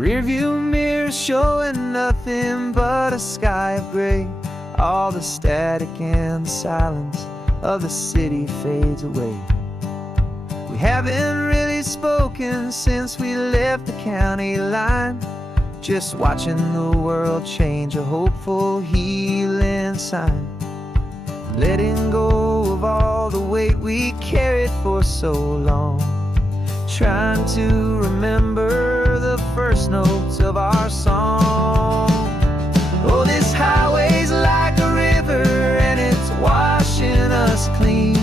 rearview mirror showing nothing but a sky of gray. All the static and the silence of the city fades away. We haven't really spoken since we left the county line, just watching the world change, a hopeful healing sign. Letting go of all the weight we carried for so long, trying to remember the first notes of our song. Oh, this highway's like a river and it's washing us clean,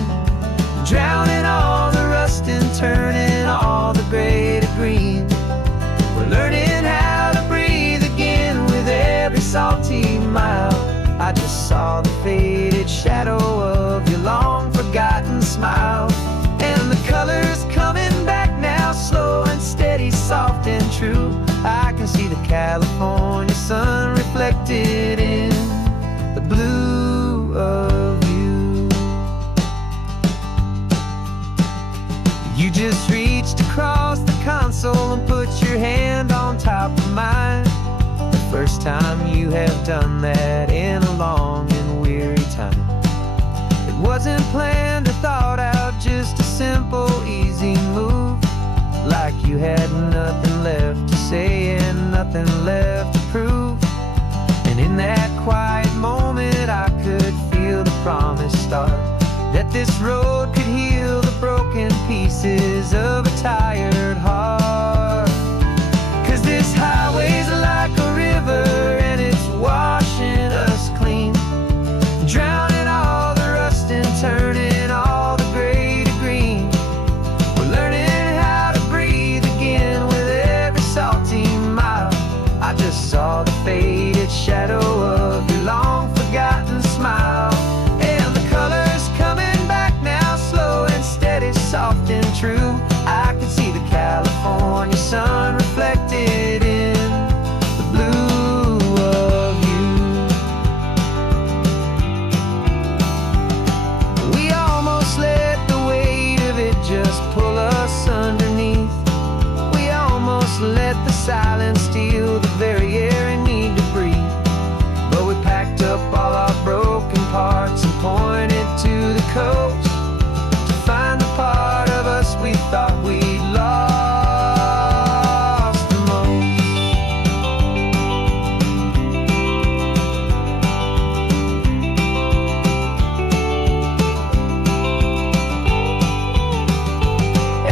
drowning all the rust and turning all the gray to green. We're learning how to breathe again with every salty mile. I just saw the faded shadow of your long forgotten smile, and the colors coming back now, slow and steady, soft and true. I can see the California sun reflected in the blue of you. You just reached across the console and put your hand on top of mine. The first time you have done that in a long and weary time. It wasn't planned or thought out, just a simple, easy move. Like you had nothing left to say and nothing left to prove. And in that quiet moment I could feel the promise start, that this road could heal the broken pieces of a tired heart. 'Cause this highway's like a river and it's washing us clean, drowning all the rust and turning all the gray to green. We're learning how to breathe again with every salty mile. I just saw the faded shadow of your long forgotten smile, and the colors coming back now, slow and steady, soft and true. I can see the California sun reflected in the blue of you. We almost let the weight of it just pull us underneath. We almost let the silence steal the very air we need to breathe. But we packed up all our broken parts and pointed to the coast to find the part of us we thought we'd lost the most.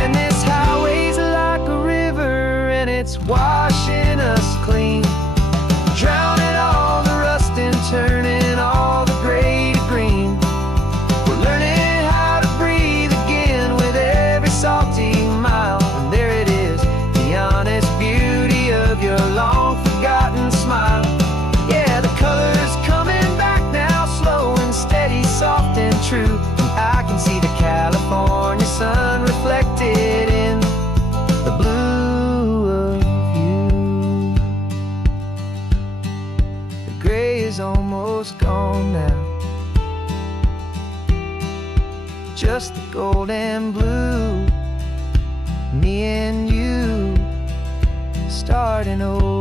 And this highway's like a river and it's washing us clean, drowning all the rust and turning all the gray to green. We're learning how to breathe again with every salty mile. And there it is, the honest beauty of your long forgotten smile. Yeah, the colors coming back now, slow and steady, soft and true. I can see the California sun reflected in the blue of you. The gray is almost gone now, just the gold and blue. Me and you starting over.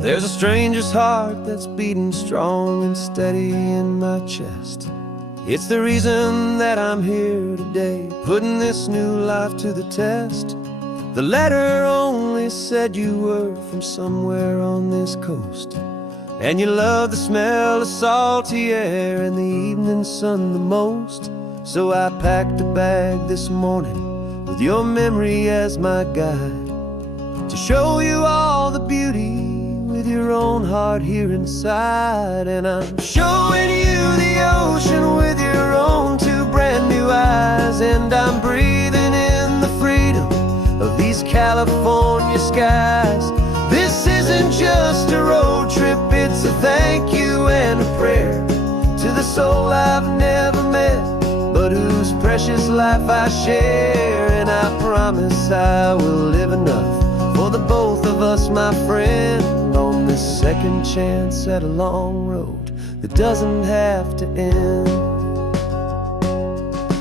There's a stranger's heart that's beating strong and steady in my chest. It's the reason that I'm here today, putting this new life to the test. The letter only said you were from somewhere on this coast, and you love the smell of salty air and the evening sun the most. So I packed a bag this morning with your memory as my guide, to show you all the beauty with your own heart here inside. And I'm showing you the ocean with your own two brand new eyes, and I'm breathing in the freedom of these California skies. This isn't just a road trip, it's a thank you and a prayer to the soul I've never met, but whose precious life I share, and I promise I will live enough for the both of us, my friend, on this second chance at a long road that doesn't have to end.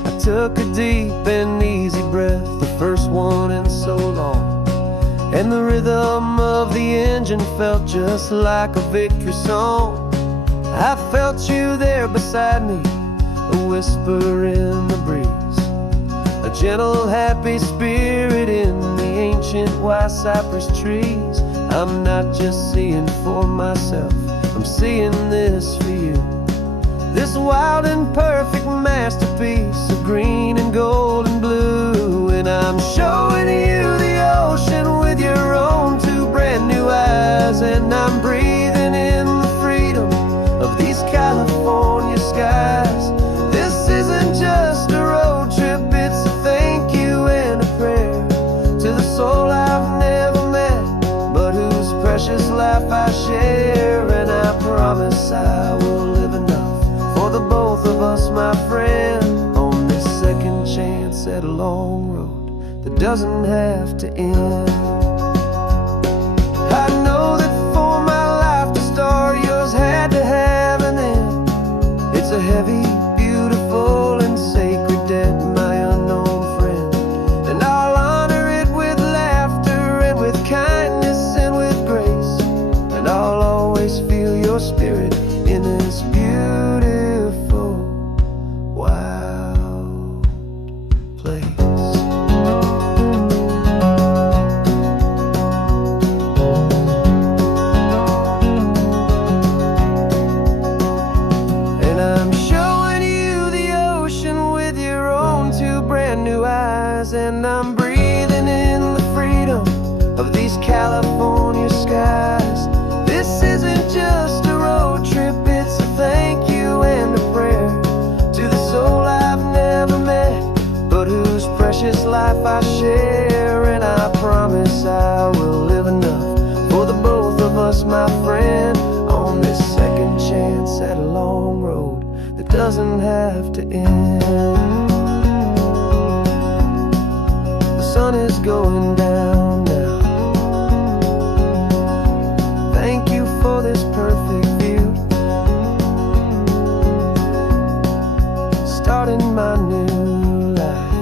I took a deep and easy breath, the first one in so long, and the rhythm of the engine felt just like a victory song. I felt you there beside me, a whisper in the breeze, a gentle, happy spirit in the ancient white cypress trees. I'm not just seeing for myself, I'm seeing this for you. This wild and perfect masterpiece of green and gold and blue. And I'm showing you the ocean with your own two brand new eyes, and I'm breathing in the freedom of these California skies. This isn't just a road trip, it's a thank you and a prayer to the soul I've never met, but whose precious life I share. And I promise I will live enough for the both of us, my friend, on this second chance at a long road that doesn't have to end. I know that for my life to start, yours had to have an end. It's a heavy, beautiful, and sacred debt, my unknown friend, and I'll honor it with laughter and with kindness and with grace, and I'll always feel your spirit in this beautiful, wild place. And I'm breathing in the freedom of these California skies. This isn't just a road trip, it's a thank you and a prayer to the soul I've never met, but whose precious life I share. And I promise I will live enough for the both of us, my friend, on this second chance at a long road that doesn't have to end. The sun is going down now. Thank you for this perfect view, starting my new life,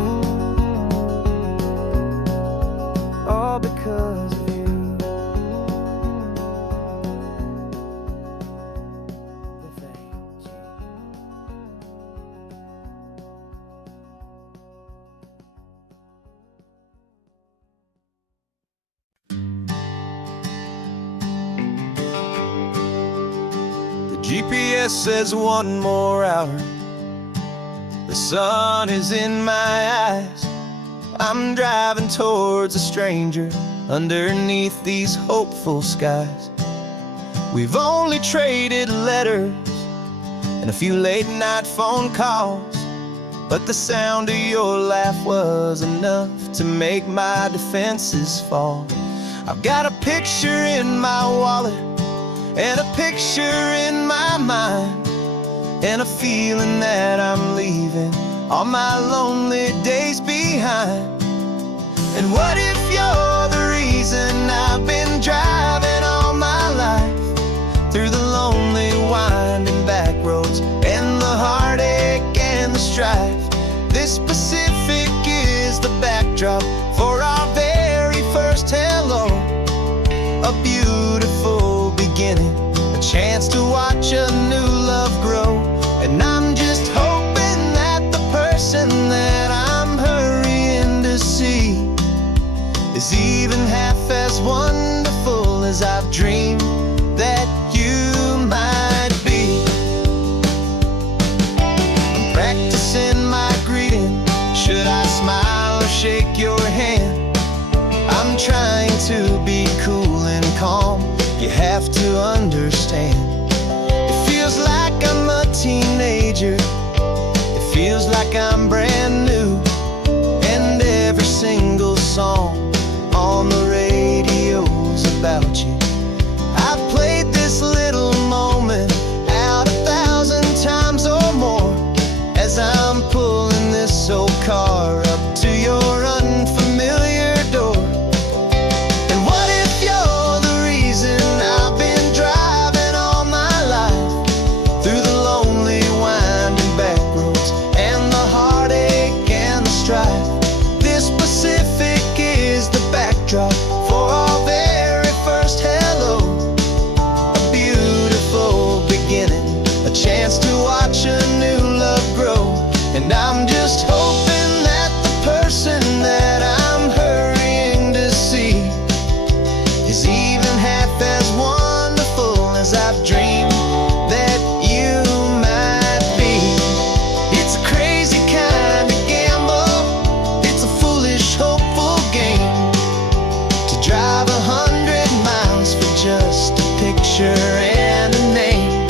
all because of you. Thank you. GPS says one more hour. The sun is in my eyes. I'm driving towards a stranger underneath these hopeful skies. We've only traded letters and a few late night phone calls, but the sound of your laugh was enough to make my defenses fall. I've got a picture in my wallet and a picture in my mind, and a feeling that I'm leaving all my lonely days behind. And what if you're the reason I've been driving all my life, through the lonely winding back roads and the heartache and the strife? This Pacific is the backdrop for our very first hello, a beautiful beginning, a chance to watch a new love grow. And I'm just hoping that the person that I'm hurrying to see is even half as wonderful as I've dreamed that you might be. I'm practicing my greeting. Should I smile or shake your hand? stars I've dreamed that you might be. It's a crazy kind of gamble, it's a foolish, hopeful game, to drive 100 miles for just a picture and a name.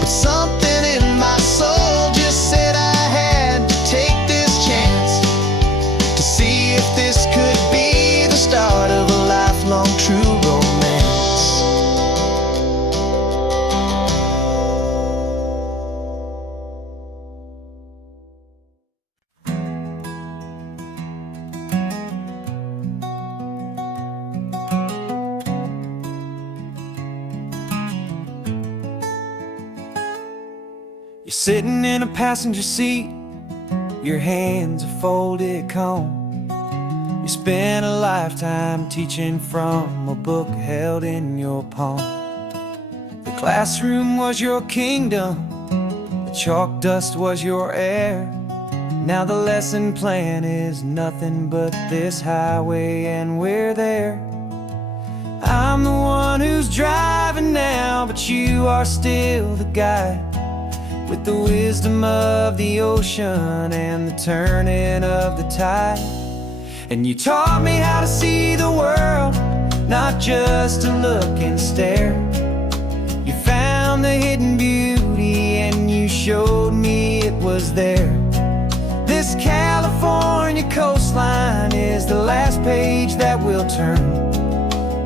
But something in my soul just said I had to take this chance, to see if this could be the start of a lifelong true romance. You're sitting in a passenger seat, your hands are folded calm. You spent a lifetime teaching from a book held in your palm. The classroom was your kingdom, the chalk dust was your air. Now the lesson plan is nothing but this highway, and we're there. I'm the one who's driving now, but you are still the guide, with the wisdom of the ocean and the turning of the tide. And you taught me how to see the world, not just to look and stare. You found the hidden beauty and you showed me it was there. This California coastline is the last page that we'll turn,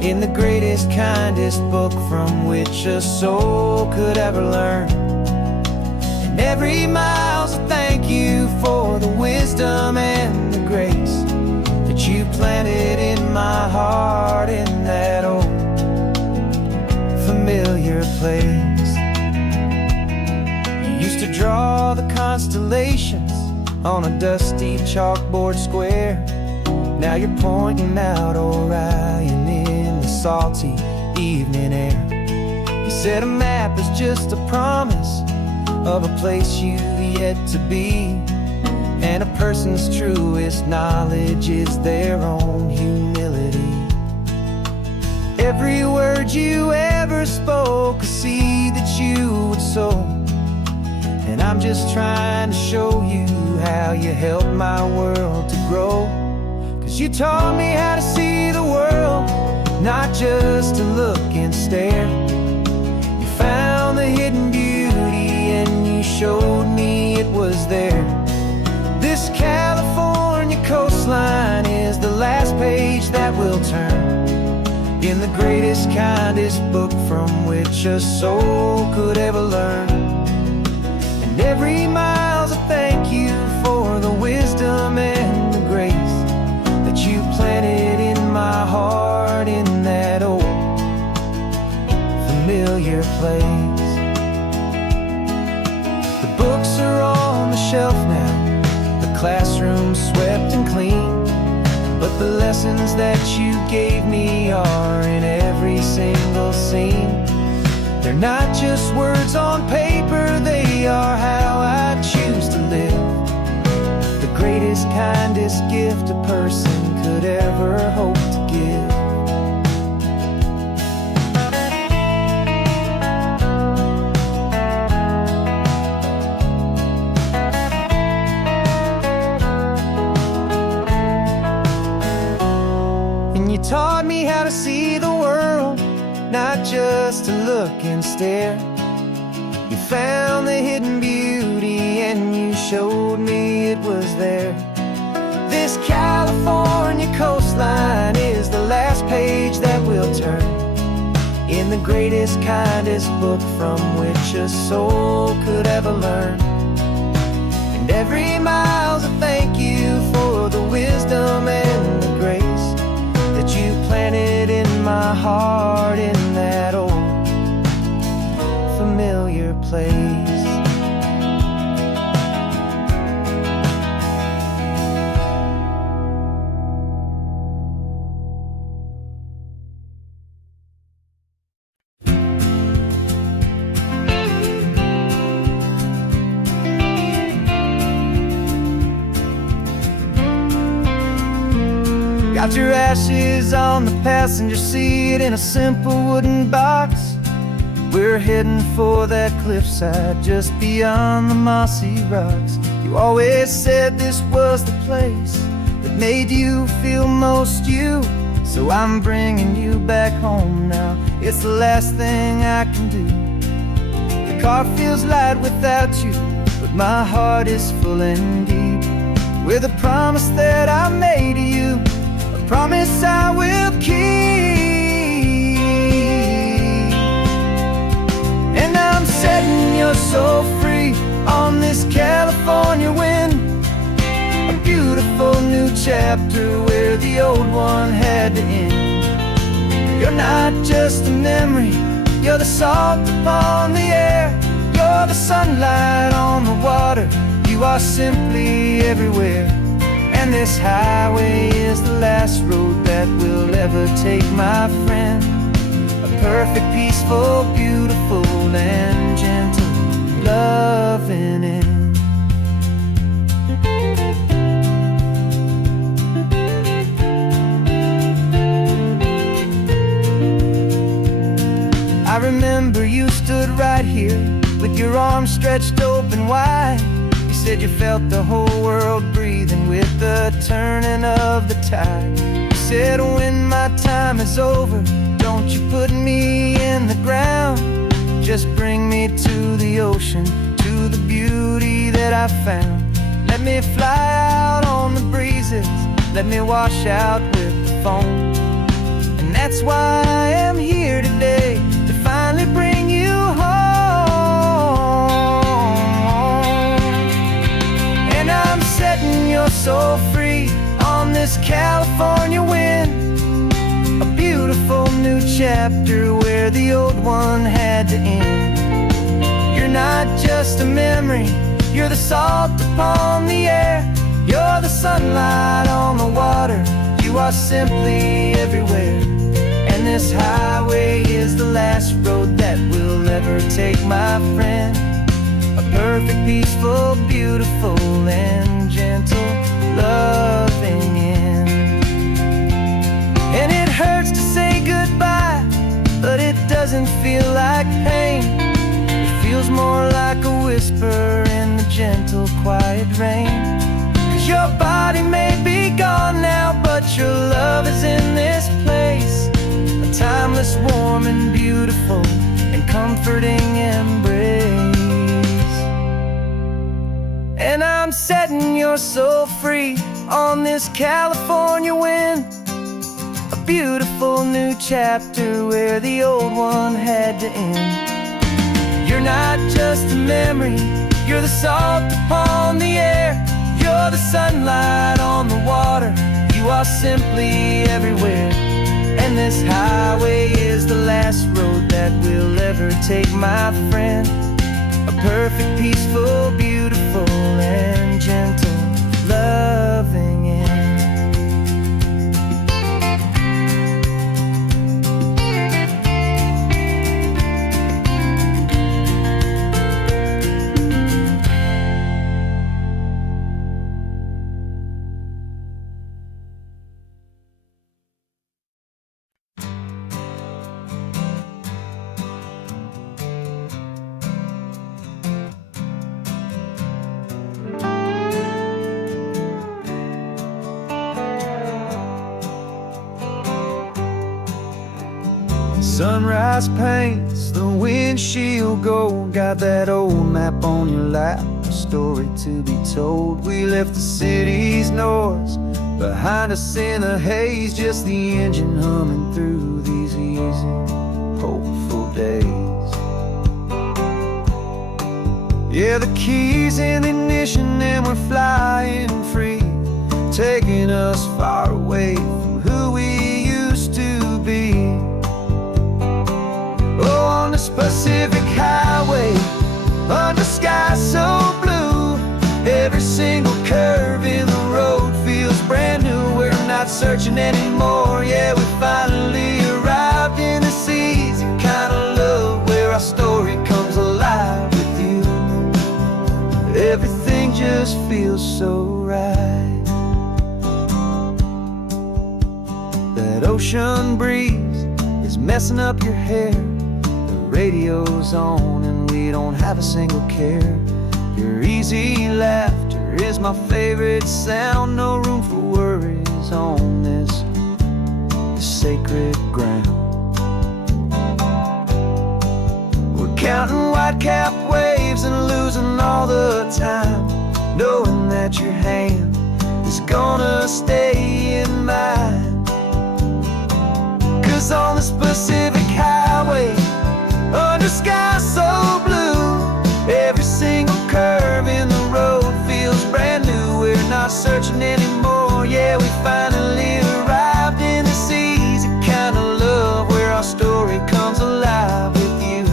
in the greatest, kindest book from which a soul could ever learn. And every mile's a thank you for the wisdom and the grace that you planted in my heart, in that old familiar place. You used to draw the constellations on a dusty chalkboard square. Now you're pointing out Orion in the salty evening air. You said a map is just a promise of a place you've yet to be, and a person's truest knowledge is their own humility. Every word you ever spoke, a seed that you would sow, and I'm just trying to show you how you helped my world to grow. 'Cause you taught me how to see the world, not just to look and stare. You found the hidden beauty and you showed me it was there. This California coastline is the last page that we'll turn, in the greatest, kindest book from which a soul could ever learn. And every mile's a thank you for the wisdom and the grace that you planted in my heart, in that old familiar place. The books are on the shelf now, classroom swept and clean, but the lessons that you gave me are in every single scene. They're not just words on paper, they are how I choose to live. The greatest, kindest gift a person could ever hope to give. Taught me how to see the world, not just to look and stare. You found the hidden beauty and you showed me it was there. This California coastline is the last page that we'll turn, in the greatest, kindest book from which a soul could ever learn. And every mile's a thank you for the wisdom and the grace that you planted in my heart, in that old familiar place. Got your ashes on the passenger seat in a simple wooden box. we're heading for that cliffside just beyond the mossy rocks. You always said this was the place that made you feel most you. So I'm bringing you back home now. It's the last thing I can do. The car feels light without you, but my heart is full and deep with a promise that I made to you, a promise I will keep. And I'm setting your soul free on this California wind, a beautiful new chapter where the old one had to end. You're not just a memory, you're the salt upon the air, you're the sunlight on the water, you are simply everywhere. And this highway is the last road that we'll ever take, my friend. A perfect, peaceful, beautiful, and gentle, loving end. I remember you stood right here with your arms stretched open wide. You said you felt the whole world breathing with the turning of the tide. You said when my time is over, don't you put me in the ground, just bring me to the ocean, to the beauty that I found. Let me fly out on the breezes, let me wash out with the foam. And that's why I am here today, to finally bring you home. And I'm setting your soul free on this California wind, a beautiful new chapter where the old one had to end. You're not just a memory, you're the salt upon the air, you're the sunlight on the water, you are simply everywhere. And this highway is the last road that we'll ever take, my friend. A perfect, peaceful, beautiful, and gentle, loving end. And it hurts to say goodbye, but it doesn't feel like pain. It feels more like a whisper in the gentle, quiet rain. 'Cause your body may be gone now, but your love is in this place, a timeless, warm, and beautiful, and comforting embrace. And I'm setting your soul free on this California wind, a beautiful new chapter where the old one had to end. You're not just a memory, you're the salt upon the air, you're the sunlight on the water, you are simply everywhere. And this highway is the last road that we'll ever take, my friend. A perfect, peaceful, beautiful, and gentle, loving end. Sunrise paints the windshield gold, got that old map on your lap, a story to be told. We left the city's noise behind us in the haze, just the engine humming through these easy, hopeful days. Yeah, the keys in the ignition and we're flying free, taking us far away from who we used to be. Oh, on this Pacific highway, under sky so blue, every single curve in the road feels brand new. We're not searching anymore, yeah, we finally arrived in this easy kind of love where our story comes alive with you. Everything just feels so right. That ocean breeze is messing up your hair, the radio's on and we don't have a single care. Your easy laughter is my favorite sound. No room for worries on this sacred ground. We're counting white-capped waves and losing all the time, knowing that your hand is gonna stay in mine. 'Cause on this Pacific highway, under sky so blue, every single curve in the road feels brand new. We're not searching anymore, yeah, we finally arrived in this easy kind of love where our story comes alive with you.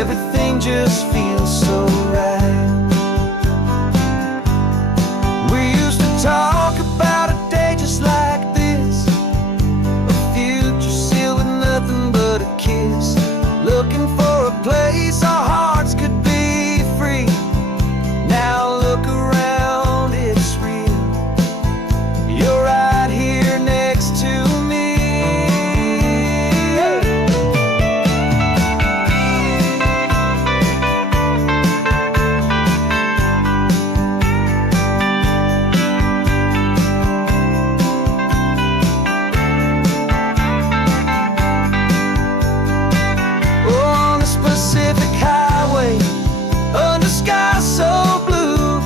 Everything just feels so right. We used to talk about a day just like this, a future sealed with nothing but a kiss, looking for a place our hearts could be free. Now look around, it's real. You're right here next to me. On this Pacific highway, under sky so blue,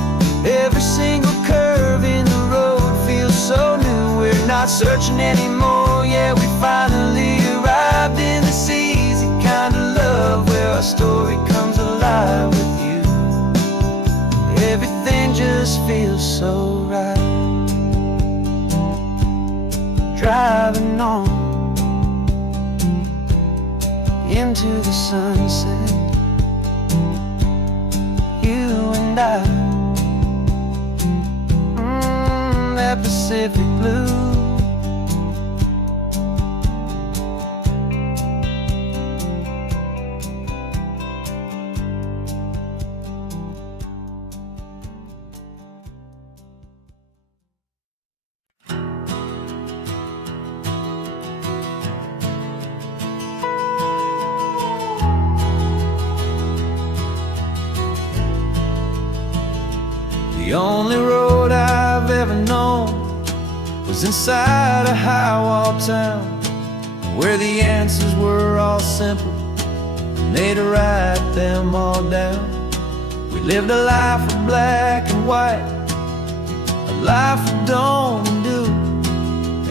every single curve in the road feels so new. We're not searching anymore, yeah, we finally arrived in this easy kind of love where our story comes alive with you. Everything just feels so right. Driving on into the sunset, you and I, that Pacific blue. The only road I've ever known was inside a high-wall town, where the answers were all simple and they'd write them all down. We lived a life of black and white, a life of dawn and dew,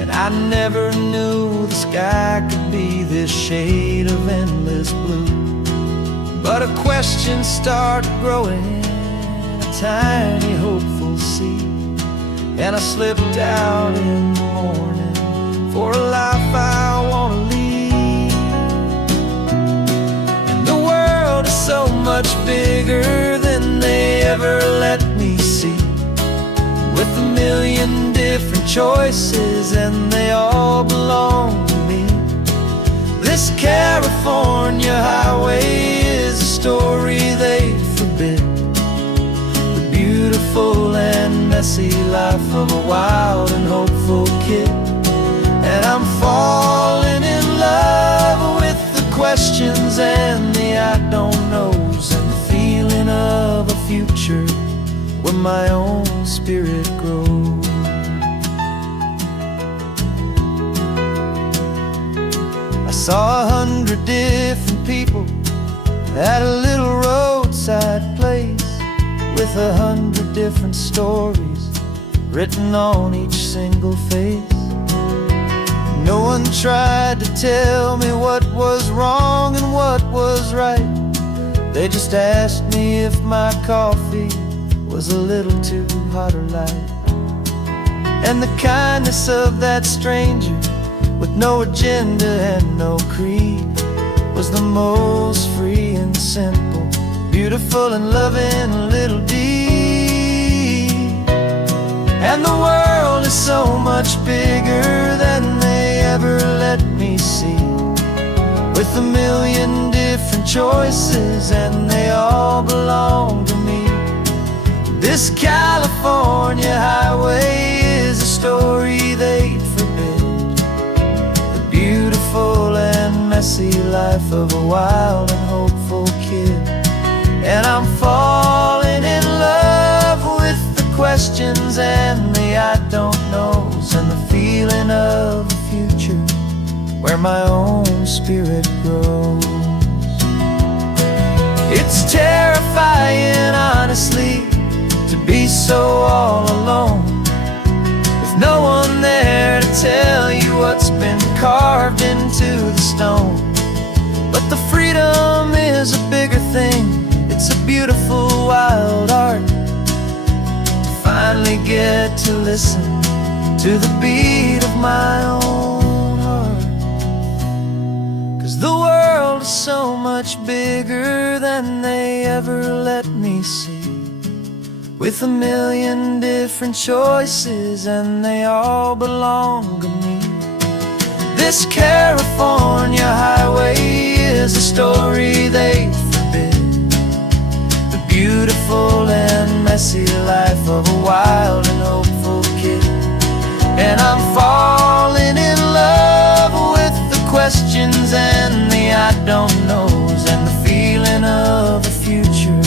and I never knew the sky could be this shade of endless blue. But a question started growing, tiny hopeful seed, and I slipped out in the morning for a life I want to lead. And the world is so much bigger than they ever let me see, with a million different choices and they all belong to me. This California highway is a story they forbid, beautiful and messy life of a wild and hopeful kid. And I'm falling in love with the questions and the I don't knows, and the feeling of a future where my own spirit grows. I saw 100 different people at a little roadside place, with 100 different stories written on each single face. No one tried to tell me what was wrong and what was right. They just asked me if my coffee was a little too hot or light. And the kindness of that stranger, with no agenda and no creed, was the most free and simple, beautiful and loving little deed. And the world is so much bigger than they ever let me see, with a million different choices and they all belong to me. This California highway is a story they'd forbid, the beautiful and messy life of a wild and hopeful kid. And I'm falling in love with the questions and the I don't knows, and the feeling of a future where my own spirit grows. It's terrifying, honestly, to be so all alone, with no one there to tell you what's been carved into the stone. But the freedom is a bigger thing. It's a beautiful wild art to finally get to listen to the beat of my own heart. 'Cause the world is so much bigger than they ever let me see, with a million different choices and they all belong to me. This California highway is a story they forbid, the beautiful and messy life of a wild and hopeful kid. And I'm falling in love with the questions and the I don't knows, and the feeling of a future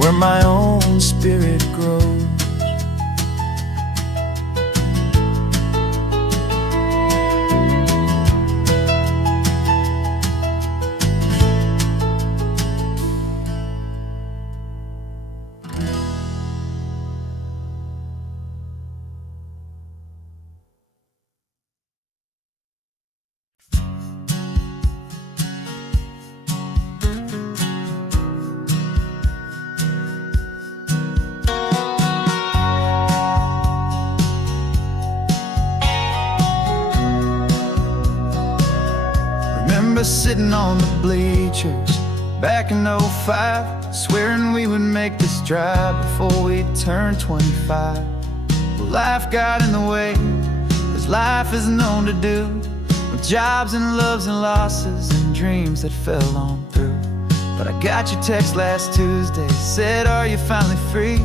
where my own spirit grows. Sitting on the bleachers back in '05, swearing we would make this drive before we turned 25. Well, life got in the way, as life is known to do, with jobs and loves and losses and dreams that fell on through. But I got your text last Tuesday, said, are you finally free?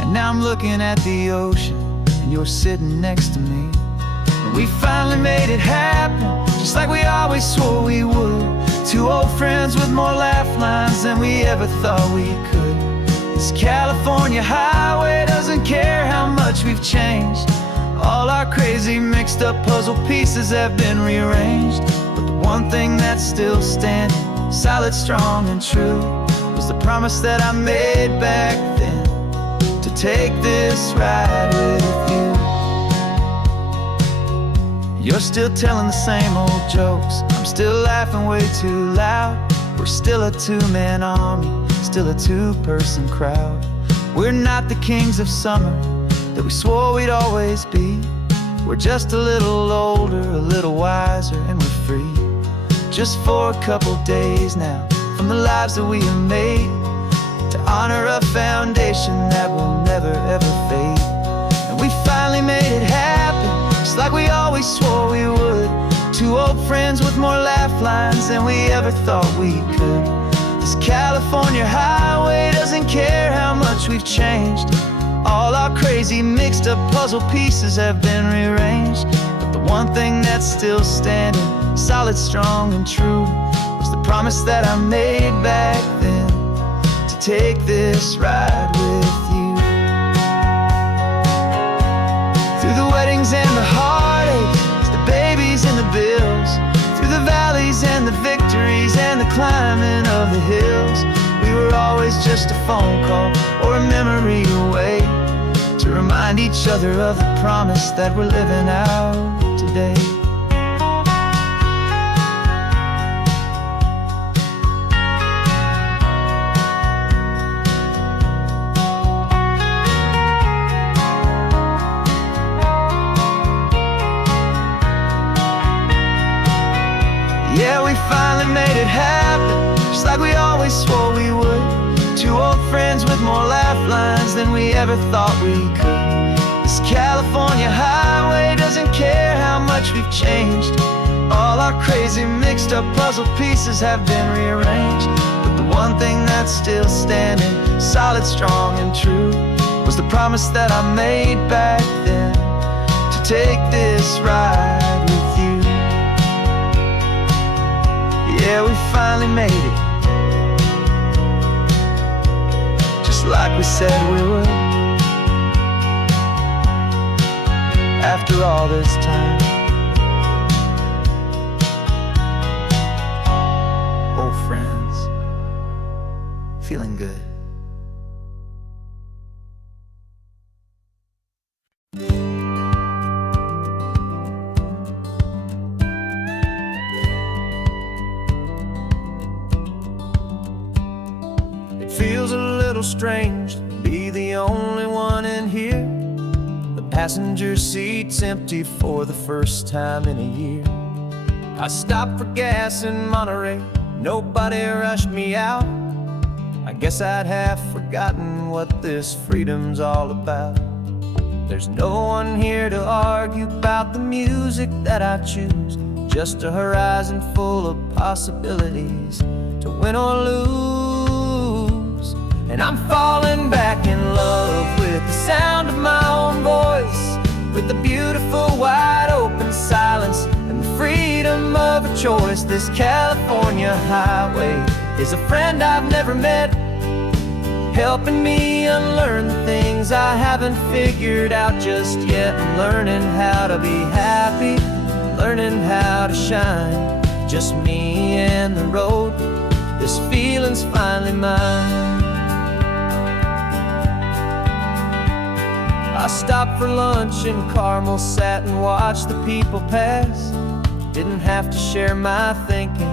And now I'm looking at the ocean and you're sitting next to me. And we finally made it happen, just like we always swore we would. Two old friends with more laugh lines than we ever thought we could. This California highway doesn't care how much we've changed. All our crazy mixed up puzzle pieces have been rearranged. But the one thing that's still standing, solid, strong and true, was the promise that I made back then, to take this ride with you. You're still telling the same old jokes, I'm still laughing way too loud. We're still a two-man army, still a two-person crowd. We're not the kings of summer that we swore we'd always be. We're just a little older, a little wiser, and we're free. Just for a couple days now, from the lives that we have made, to honor a foundation that will never ever fade. And we finally made it happen, just like we always swore we would. Two old friends with more laugh lines than we ever thought we could. This California highway doesn't care how much we've changed. All our crazy mixed up puzzle pieces have been rearranged. But the one thing that's still standing, solid, strong and true, was the promise that I made back then, to take this ride with you. Through the weddings and the heartaches, the babies and the bills, through the valleys and the victories and the climbing of the hills, we were always just a phone call or a memory away, to remind each other of the promise that we're living out today. Yeah, we finally made it happen, just like we always swore we would. Two old friends with more laugh lines than we ever thought we could. This California highway doesn't care how much we've changed. All our crazy mixed up puzzle pieces have been rearranged. But the one thing that's still standing, solid, strong and true, was the promise that I made back then, to take this ride with you. Yeah, we finally made it, just like we said we would. After all this time, old friends, feeling good. It feels a little strange to be the only one in here. The passenger seat's empty for the first time in a year. I stopped for gas in Monterey, nobody rushed me out. I guess I'd have forgotten what this freedom's all about. There's no one here to argue about the music that I choose, just a horizon full of possibilities to win or lose. And I'm falling back in love with the sound of my own voice, with the beautiful wide open silence and the freedom of a choice. This California highway is a friend I've never met, helping me unlearn the things I haven't figured out just yet. I'm learning how to be happy, learning how to shine, just me and the road. This feeling's finally mine. I stopped for lunch in Carmel, sat and watched the people pass. Didn't have to share my thinking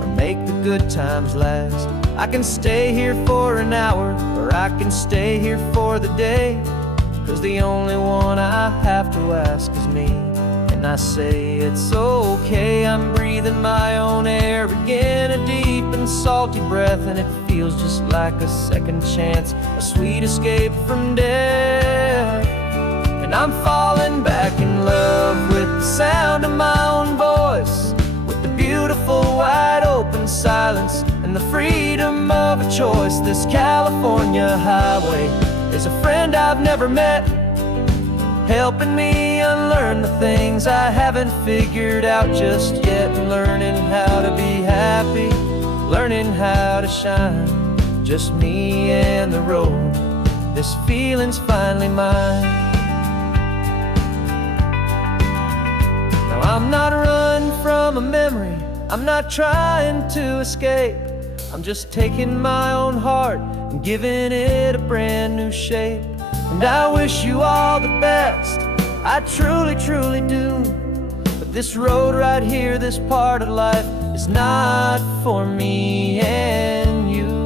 or make the good times last. I can stay here for an hour, or I can stay here for the day, 'cause the only one I have to ask is me. And I say it's okay, I'm breathing my own air again, a deep and salty breath, and it feels just like a second chance, a sweet escape from death. And I'm falling back in love with the sound of my own voice, with the beautiful wide open silence and the freedom of a choice. This California highway is a friend I've never met, helping me unlearn the things I haven't figured out just yet. Learning how to be happy, learning how to shine, just me and the road. This feeling's finally mine. Now I'm not running from a memory, I'm not trying to escape. I'm just taking my own heart and giving it a brand new shape. And I wish you all the best, I truly, truly do. But this road right here, this part of life, is not for me and you.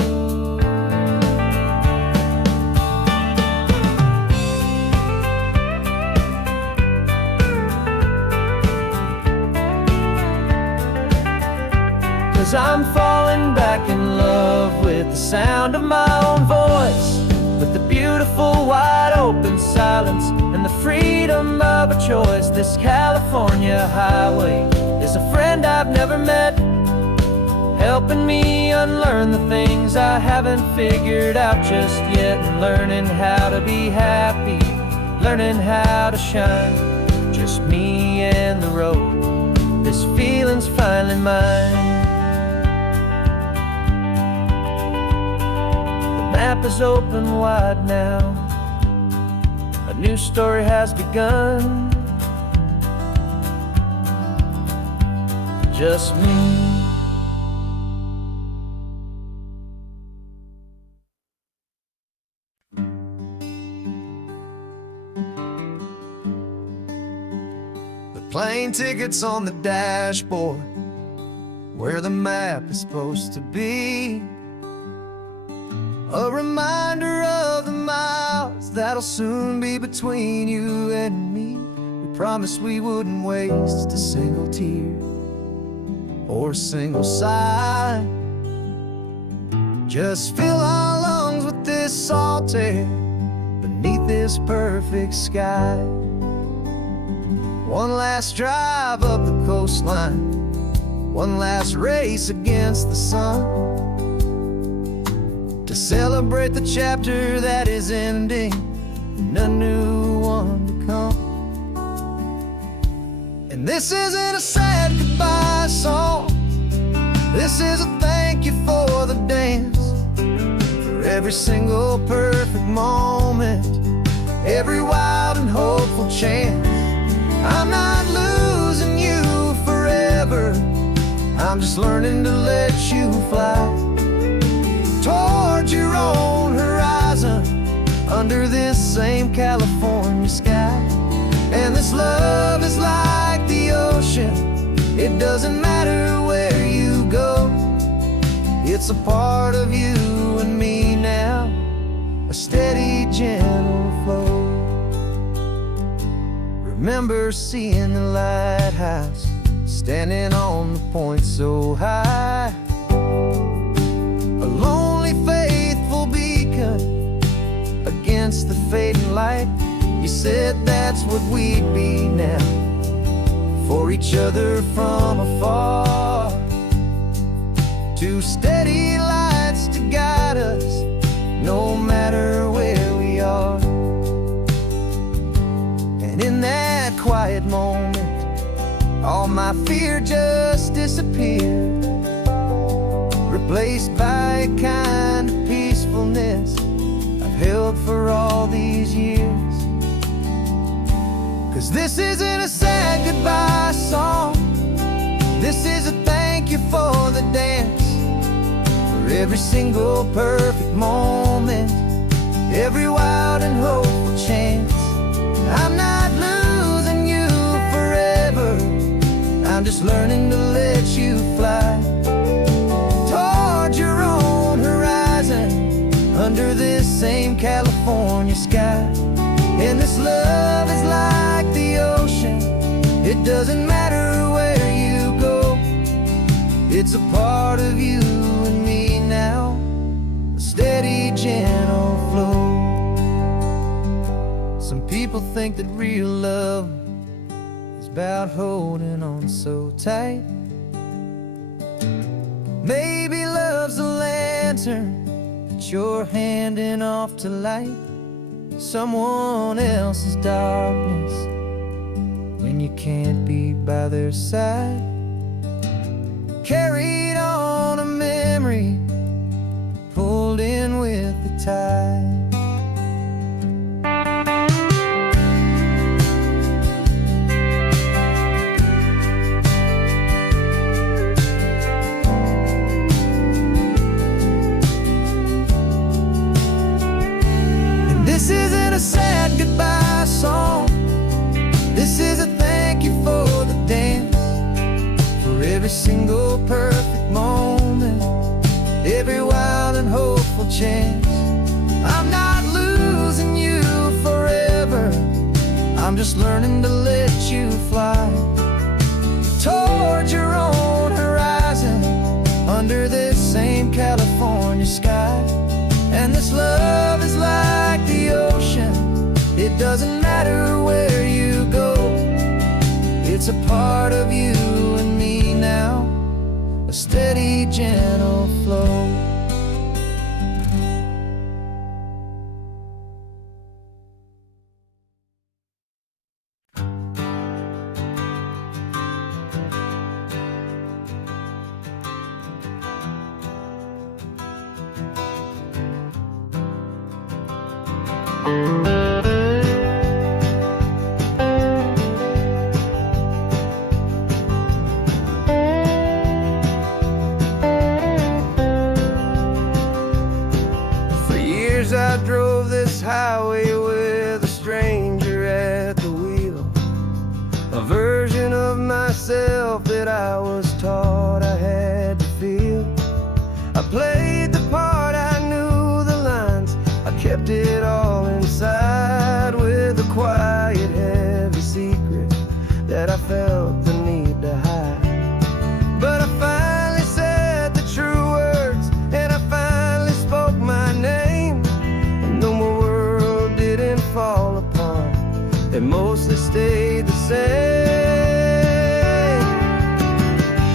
'Cause I'm falling back in love with the sound of my own voice, with the beautiful wide open silence and the freedom of a choice. This California highway is a friend I've never met, helping me unlearn the things I haven't figured out just yet. And learning how to be happy, learning how to shine, just me and the road. This feeling's finally mine. The map is open wide now, a new story has begun. Just me. The plane tickets on the dashboard, where the map is supposed to be. A reminder of the miles that'll soon be between you and me. We promised we wouldn't waste a single tear or a single sigh. Just fill our lungs with this salt air beneath this perfect sky. One last drive up the coastline, one last race against the sun, to celebrate the chapter that is ending and a new one to come. And this isn't a sad goodbye song, This is a thank you for the dance, for every single perfect moment, every wild and hopeful chance. I'm not losing you forever, I'm just learning to let you fly towards your own horizon, under this same California sky. And this love is like the ocean, it doesn't matter where you go, it's a part of you and me now, a steady, gentle flow. Remember seeing the lighthouse, standing on the point so high, a lonely, faithful beacon against the fading light. You said that's what we'd be now, for each other from afar. Two steady lights to guide us, no matter where we are. And in that quiet moment, all my fear just disappeared, replaced by a kind of peacefulness I've held for all these years. 'Cause this isn't a sad goodbye song, this is a thank you for the dance, for every single perfect moment, every wild and hopeful chance. I'm not losing you forever, I'm just learning to let you fly towards your own horizon, under this same California sky. And this love is like the ocean, it doesn't matter where you go, it's a part of you and me now, a steady, gentle flow. Some people think that real love is about holding on so tight. Maybe love's a lantern that you're handing off to light someone else's darkness when you can't be by their side. Carried on a memory, pulled in with the tide. This isn't a sad goodbye song, this is a thank you for the dance, for every single perfect moment, every wild and hopeful chance. I'm not losing you forever, I'm just learning to let you fly towards your own horizon, under this same California sky. And this love is like the ocean, it doesn't matter where you go, it's a part of you and me now, a steady, gentle flow. For years I drove this highway with a stranger at the wheel, a version of myself that I was taught I had to feel. I played the part, I knew the lines, I kept it all inside, with a quiet, heavy secret that I felt the need to hide. But I finally said the true words, and I finally spoke my name, and though my world didn't fall apart, it mostly stayed the same.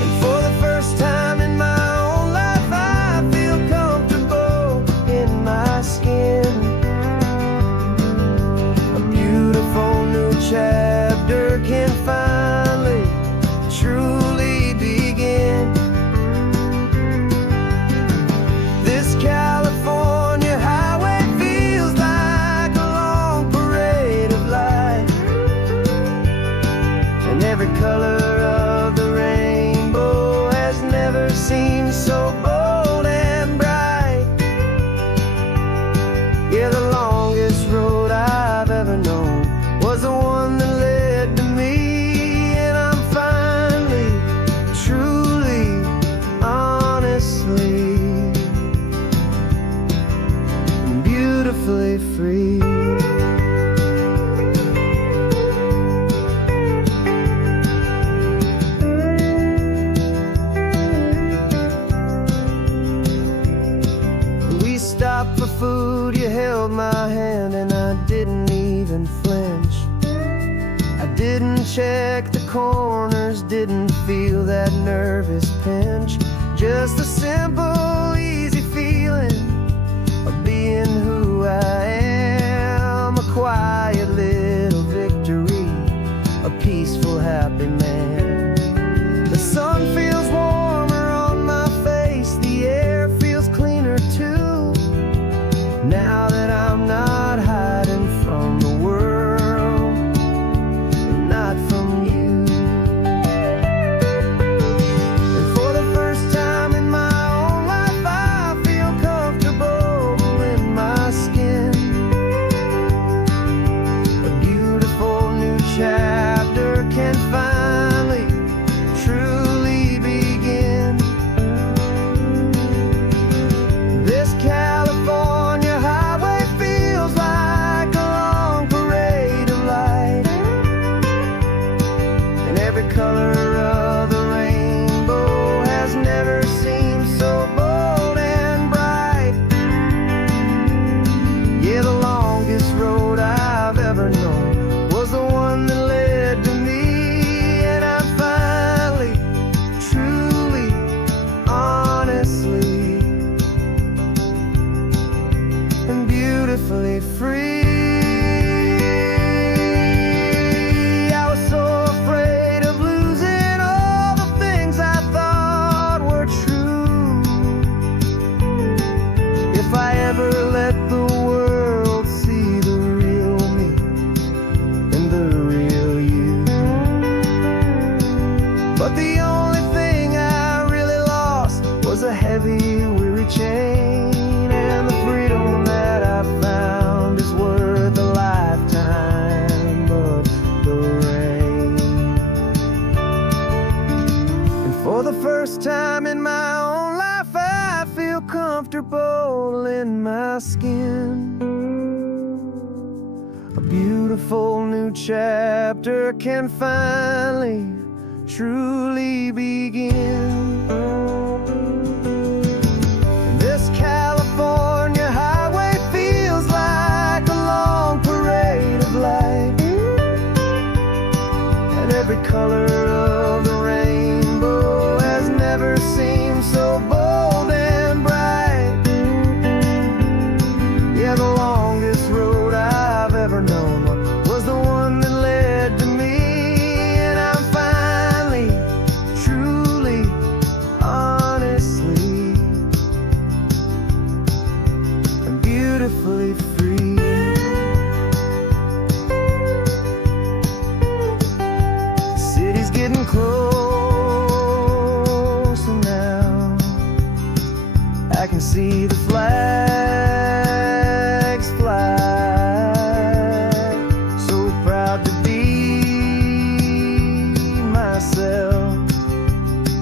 And for the first time in my own life, I feel comfortable in my skin. A beautiful new chapter can finally truly begin. free. We stopped for food, you held my hand, and I didn't even flinch. I didn't check the corners, didn't feel that nervous pinch. Just a simple, easy feeling of being who I am. A quiet little victory, a peaceful, happy man. The sun feels warmer on my face, the air feels cleaner too. Now that I'm not hiding from the world, and not from you. And for the first time in my own life, I feel comfortable in my skin. A beautiful new chapter can finally, truly begin. This California highway feels like a long parade of light, and every color of the rainbow has never seemed so bold and bright. Yeah, the longest road I've ever known was the one that led to me, and I'm finally, truly, honestly, and beautifully free. I was so afraid of losing all the things I thought were true. If I ever let the world see the real me and the real you. But the only thing I really lost was a heavy, weary chain, and the freedom that I found is worth a lifetime of the rain. And for the first time in my own life, I feel comfortable in my skin. A beautiful new chapter can finally, truly begin. This California highway feels like a long parade of light, and every color of the rainbow has never seemed so bold and bright. Yeah, the longest road I've ever known was the one that led to me, and I'm finally, truly, honestly, and beautifully free. The city's getting closer now. I can see the flags fly. So proud to be myself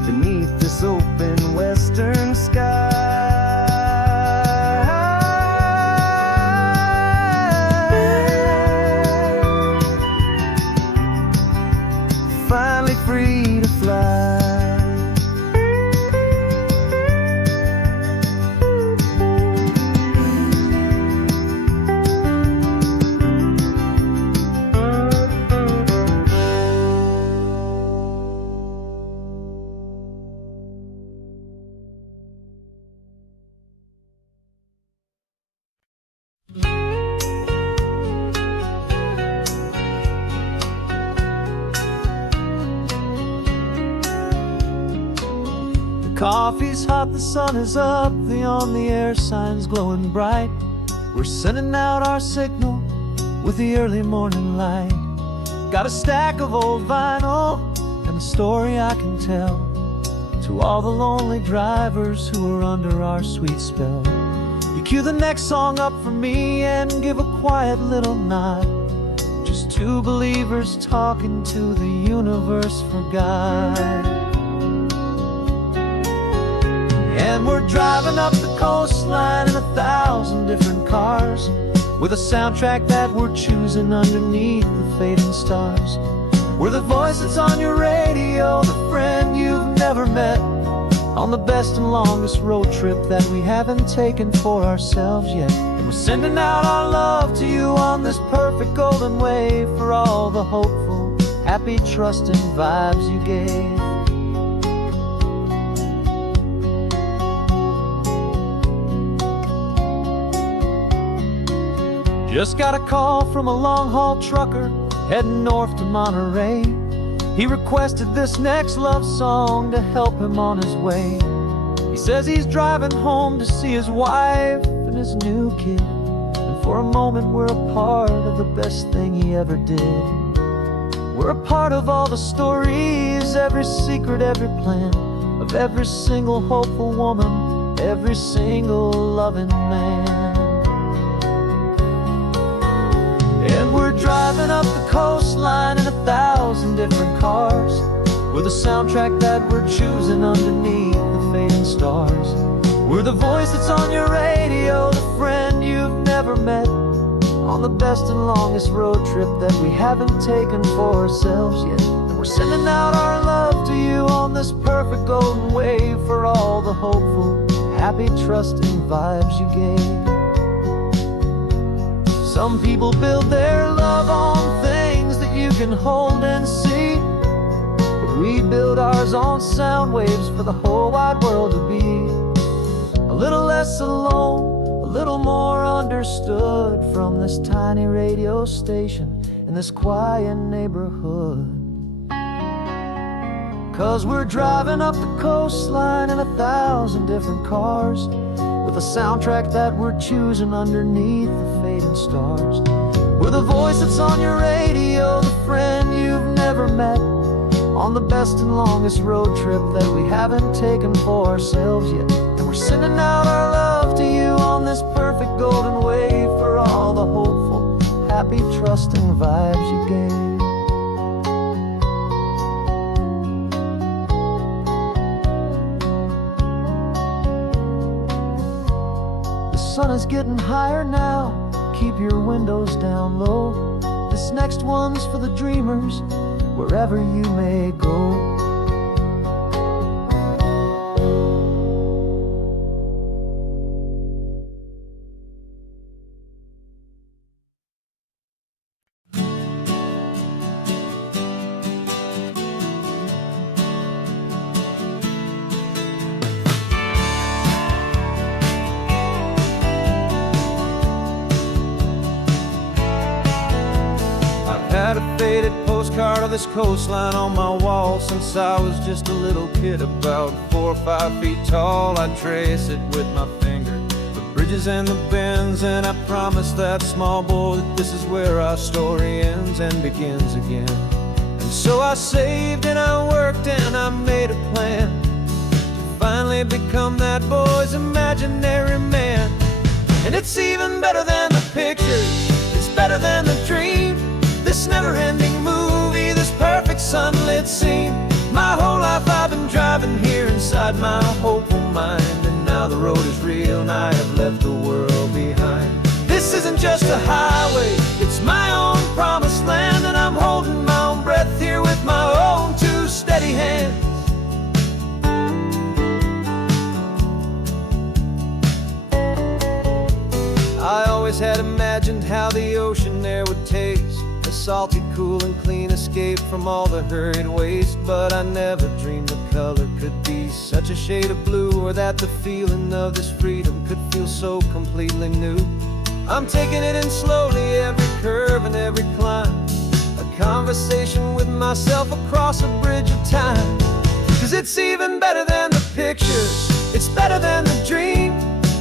beneath this open western sky. Finally free to fly. Coffee's hot, the sun is up, the on the air sign's glowing bright. We're sending out our signal with the early morning light. Got a stack of old vinyl and a story I can tell to all the lonely drivers who are under our sweet spell. You cue the next song up for me and give a quiet little nod. Just two believers talking to the universe for God. And we're driving up the coastline in 1,000 different cars, with a soundtrack that we're choosing underneath the fading stars. We're the voice that's on your radio, the friend you've never met, on the best and longest road trip that we haven't taken for ourselves yet. And we're sending out our love to you on this perfect golden wave for all the hopeful, happy, trusting vibes you gave. Just got a call from a long-haul trucker heading north to Monterey. He requested this next love song to help him on his way. He says he's driving home to see his wife and his new kid, and for a moment we're a part of the best thing he ever did. We're a part of all the stories, every secret, every plan, of every single hopeful woman, every single loving man. And we're driving up the coastline in 1,000 different cars, with a soundtrack that we're choosing underneath the fading stars. We're the voice that's on your radio, the friend you've never met, on the best and longest road trip that we haven't taken for ourselves yet. And we're sending out our love to you on this perfect golden wave for all the hopeful, happy, trusting vibes you gave. Some people build their love on things that you can hold and see, but we build ours on sound waves for the whole wide world to be a little less alone, a little more understood, from this tiny radio station in this quiet neighborhood. 'Cause we're driving up the coastline in 1,000 different cars, with a soundtrack that we're choosing underneath the fading stars. We're the voice that's on your radio, the friend you've never met, on the best and longest road trip that we haven't taken for ourselves yet. And we're sending out our love to you on this perfect golden wave for all the hopeful, happy, trusting vibes you gave. The sun is getting higher now, keep your windows down low. This next one's for the dreamers, wherever you may go. Had a faded postcard of this coastline on my wall since I was just a little kid, about 4 or 5 feet tall. I trace it with my finger, the bridges and the bends, and I promised that small boy that this is where our story ends and begins again. And so I saved and I worked and I made a plan to finally become that boy's imaginary man. And it's even better than the pictures, it's better than the dream, this never-ending movie, this perfect sunlit scene. My whole life I've been driving here inside my hopeful mind, and now the road is real and I have left the world behind. This isn't just a highway, it's my own promised land, and I'm holding my own breath here with my own 2 steady hands. I always had imagined how the ocean there would taste, a salty, cool, and clean escape from all the hurried waste. But I never dreamed the color could be such a shade of blue, or that the feeling of this freedom could feel so completely new. I'm taking it in slowly, every curve and every climb, a conversation with myself across a bridge of time. 'Cause it's even better than the pictures, it's better than the dream,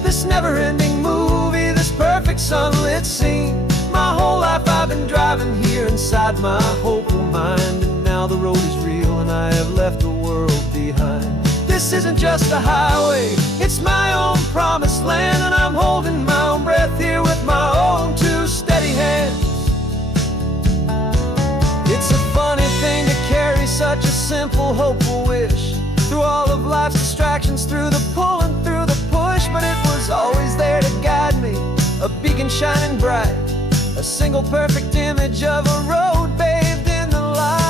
this never-ending movie, this perfect sunlit scene. My whole life I've been driving here inside my hopeful mind, and now the road is real and I have left the world behind. This isn't just a highway, it's my own promised land, and I'm holding my own breath here with my own 2 steady hands. It's a funny thing to carry such a simple, hopeful wish through all of life's distractions, through the pull and through the push, but it was always there to guide me, a beacon shining bright, single perfect image of a road bathed in the light.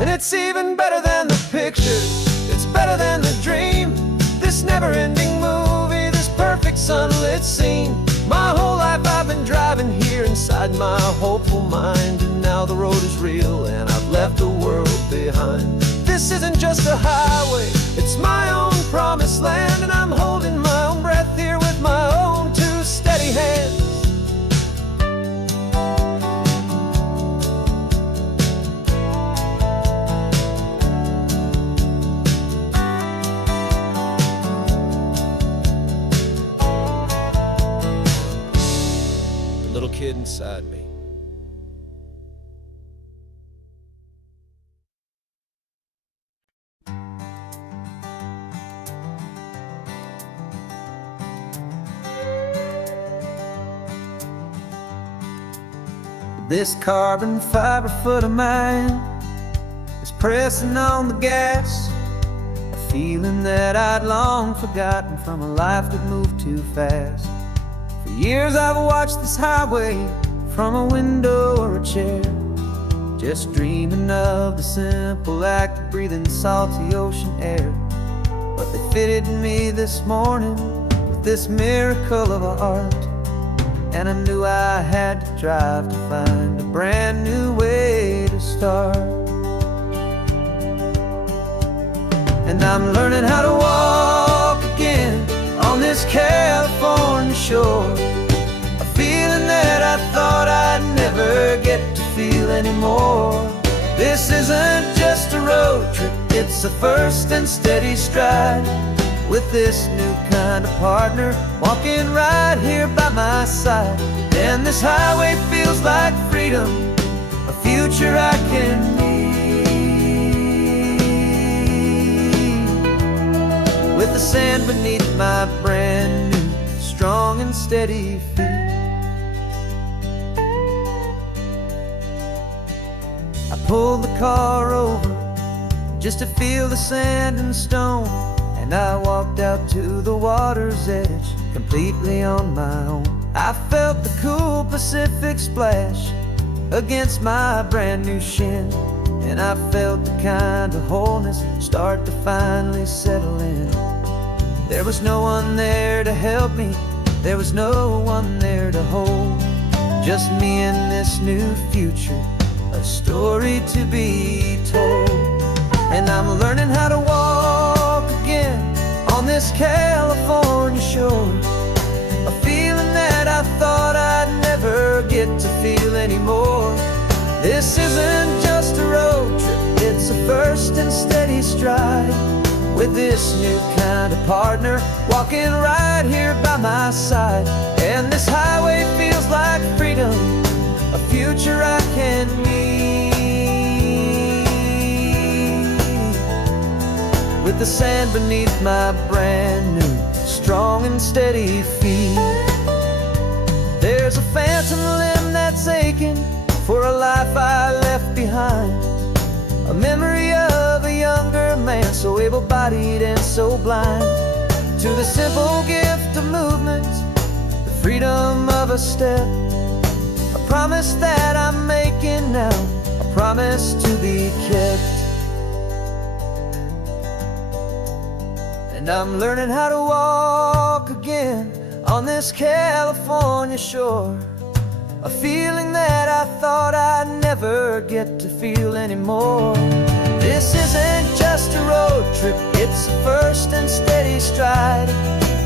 And it's even better than the pictures, it's better than the dream. This never-ending movie, this perfect sunlit scene. My whole life I've been driving here inside my hopeful mind, and now the road is real and I've left the world behind. This isn't just a highway, it's my own promised land, and I'm holding my own breath here with my own two steady hands. Little kid inside me. This carbon fiber foot of mine is pressing on the gas, a feeling that I'd long forgotten from a life that moved too fast. For years I've watched this highway from a window or a chair, just dreaming of the simple act of breathing salty ocean air. But they fitted me this morning with this miracle of art, and I knew I had to drive to find a brand new way to start. And I'm learning how to walk again on this California shore, a feeling that I thought I'd never get to feel anymore. This isn't just a road trip, it's a first and steady stride, with this new kind of partner walking right here by my side. And this highway feels like freedom, a future I can need, with the sand beneath my brand new strong and steady feet. I pulled the car over just to feel the sand and stone, and I walked out to the water's edge completely on my own. I felt the cool Pacific splash against my brand new shin, and I felt the kind of wholeness start to finally settle in. There was no one there to help me, there was no one there to hold, just me and this new future, a story to be told. And I'm learning how to walk again on this California shore, a feeling that I thought I'd never get to feel anymore. This isn't just a road trip, it's a first and steady stride, with this new kind of partner walking right here by my side. And this highway feels like freedom, a future I can need, with the sand beneath my brand new strong and steady feet. There's a phantom limb that's aching for a life I left behind, a memory of a younger man so able-bodied and so blind, to the simple gift of movement, the freedom of a step, a promise that I'm making now, a promise to be kept. And I'm learning how to walk again on this California shore, a feeling that I thought I'd never get to feel anymore. This isn't just a road trip, it's a first and steady stride,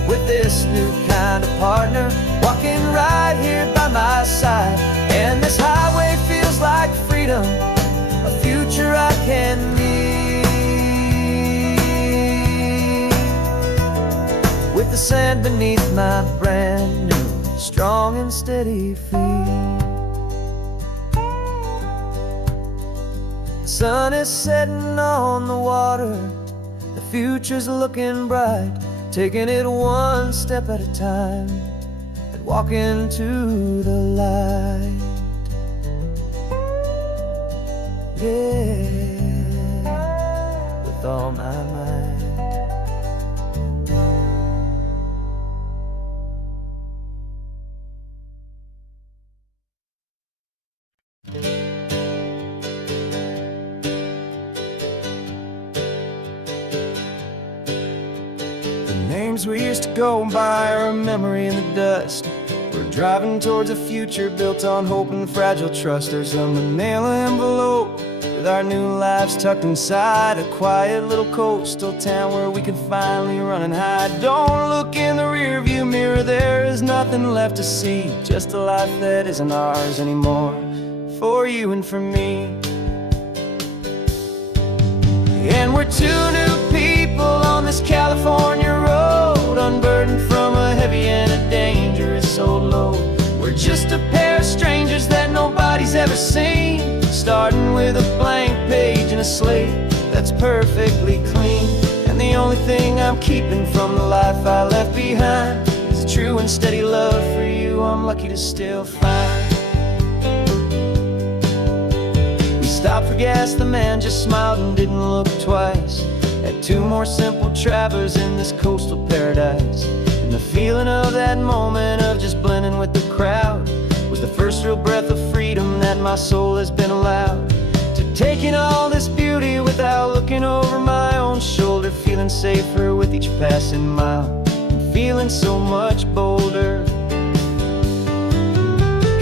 with this new kind of partner walking right here by my side. And this highway feels like freedom, a future I can need, with the sand beneath my brand new strong and steady feet. The sun is setting on the water, the future's looking bright, taking it one step at a time. walk into the light. Yeah, with all my might. The names we used to go by are a memory in the dust. We're driving towards a future built on hope and fragile trust. There's a manila envelope with our new lives tucked inside, a quiet little coastal town where we can finally run and hide. Don't look in the rearview mirror, there is nothing left to see, just a life that isn't ours anymore, for you and for me. And we're two new people on this California road, unburdened from a heavy and a dangerous old load. We're just a pair of strangers that nobody's ever seen, starting with a blank page and a slate that's perfectly clean. And the only thing I'm keeping from the life I left behind is a true and steady love for you I'm lucky to still find. We stopped for gas, the man just smiled and didn't look twice. Had two more simple travelers in this coastal paradise. And the feeling of that moment of just blending with the crowd was the first real breath of freedom that my soul has been allowed to take in all this beauty without looking over my own shoulder, feeling safer with each passing mile and feeling so much bolder.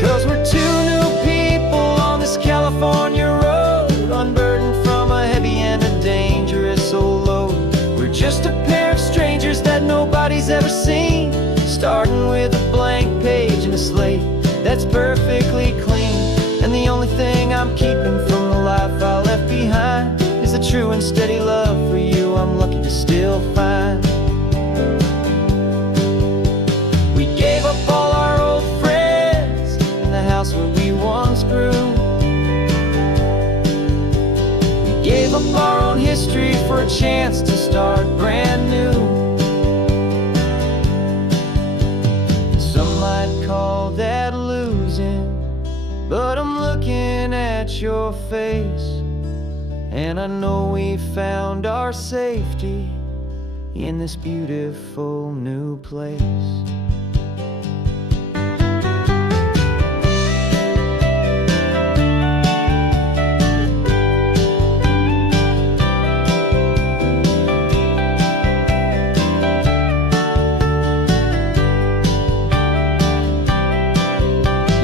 'Cause we're two new people on this California road, unburdened from a heavy and a dangerous old load. We're just a pair of strangers that nobody's ever seen, starting with a blank page and a slate that's perfectly clean. And the only thing I'm keeping from the life I left behind is the true and steady love for you I'm lucky to still find. We gave up all our old friends in the house where we once grew. We gave up our own history for a chance to start brand new. Some might call that losing, but I'm looking at your face, and I know we found our safety in this beautiful new place.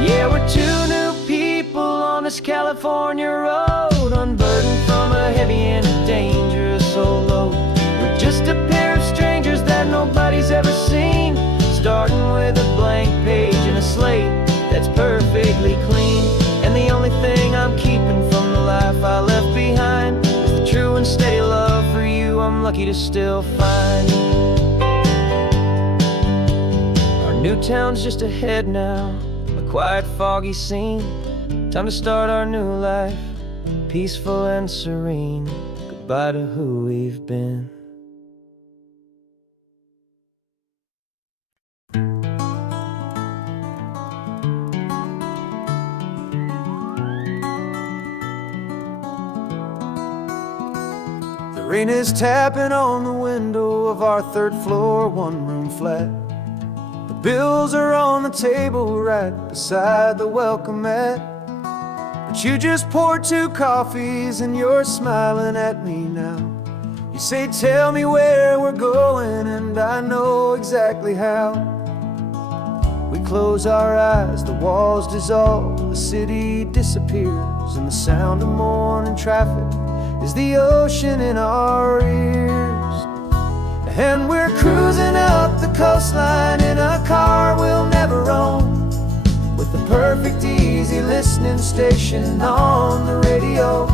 Yeah, we're two new people on this California road, unburdened from a heavy and a dangerous old load. We're just a pair of strangers that nobody's ever seen, starting with a blank page and a slate that's perfectly clean. And the only thing I'm keeping from the life I left behind is the true and steady love for you I'm lucky to still find. Our new town's just ahead now, a quiet, foggy scene. Time to start our new life, peaceful and serene. Goodbye to who we've been. The rain is tapping on the window of our third floor, one-room flat. The bills are on the table right beside the welcome mat. But you just poured 2 coffees and you're smiling at me now. You say, tell me where we're going, and I know exactly how. We close our eyes, the walls dissolve, the city disappears, and the sound of morning traffic is the ocean in our ears. And we're cruising up the coastline in a car we'll never own, with the perfect easy listening station on the radio.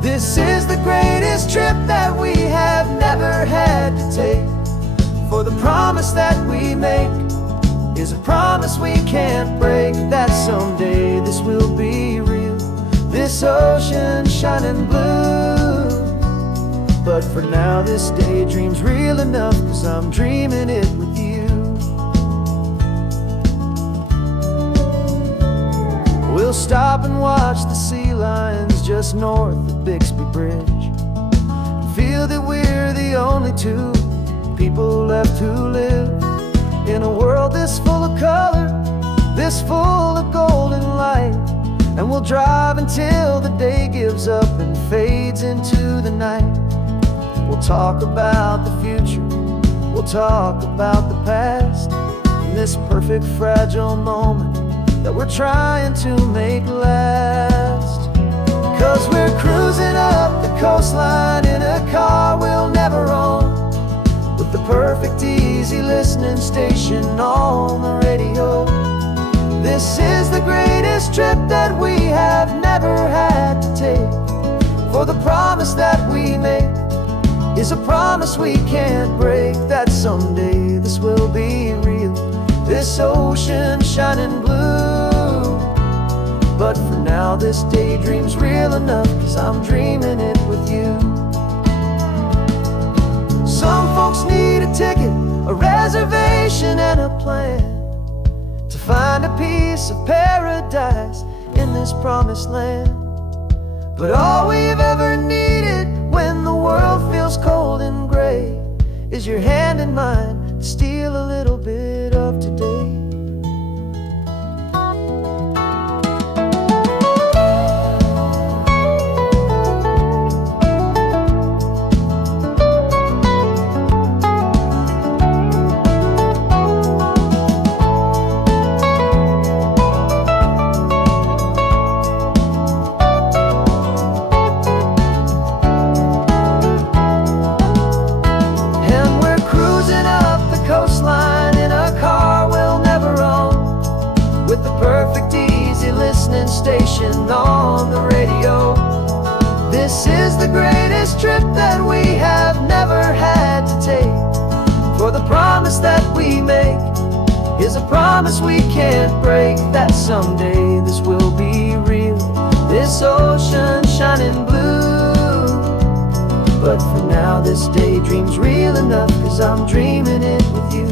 This is the greatest trip that we have never had to take, for the promise that we make is a promise we can't break, that someday this will be real, this ocean shining blue. But for now this daydream's real enough, 'cause I'm dreaming it with you. stop and watch the sea lions just north of Bixby Bridge, and feel that we're the only two people left who live in a world this full of color, this full of golden light. And we'll drive until the day gives up and fades into the night. We'll talk about the future, we'll talk about the past, in this perfect fragile moment that we're trying to make last. 'Cause we're cruising up the coastline in a car we'll never own, with the perfect easy listening station on the radio. This is the greatest trip that we have never had to take, for the promise that we make is a promise we can't break, that someday this will be real, this ocean shining blue. But for now this daydream's real enough, 'cause I'm dreaming it with you. Some folks need a ticket, a reservation and a plan to find a piece of paradise in this promised land. But all we've ever needed when the world feels cold and gray is your hand in mine to steal a little bit of today. Station on the radio. This is the greatest trip that we have never had to take, for the promise that we make is a promise we can't break, that someday this will be real, this ocean shining blue. But for now this daydream's real enough, 'cause I'm dreaming it with you.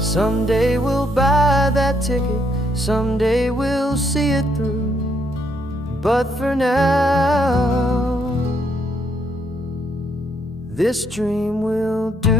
Someday we'll buy that ticket, someday we'll see it through. But for now, this dream will do.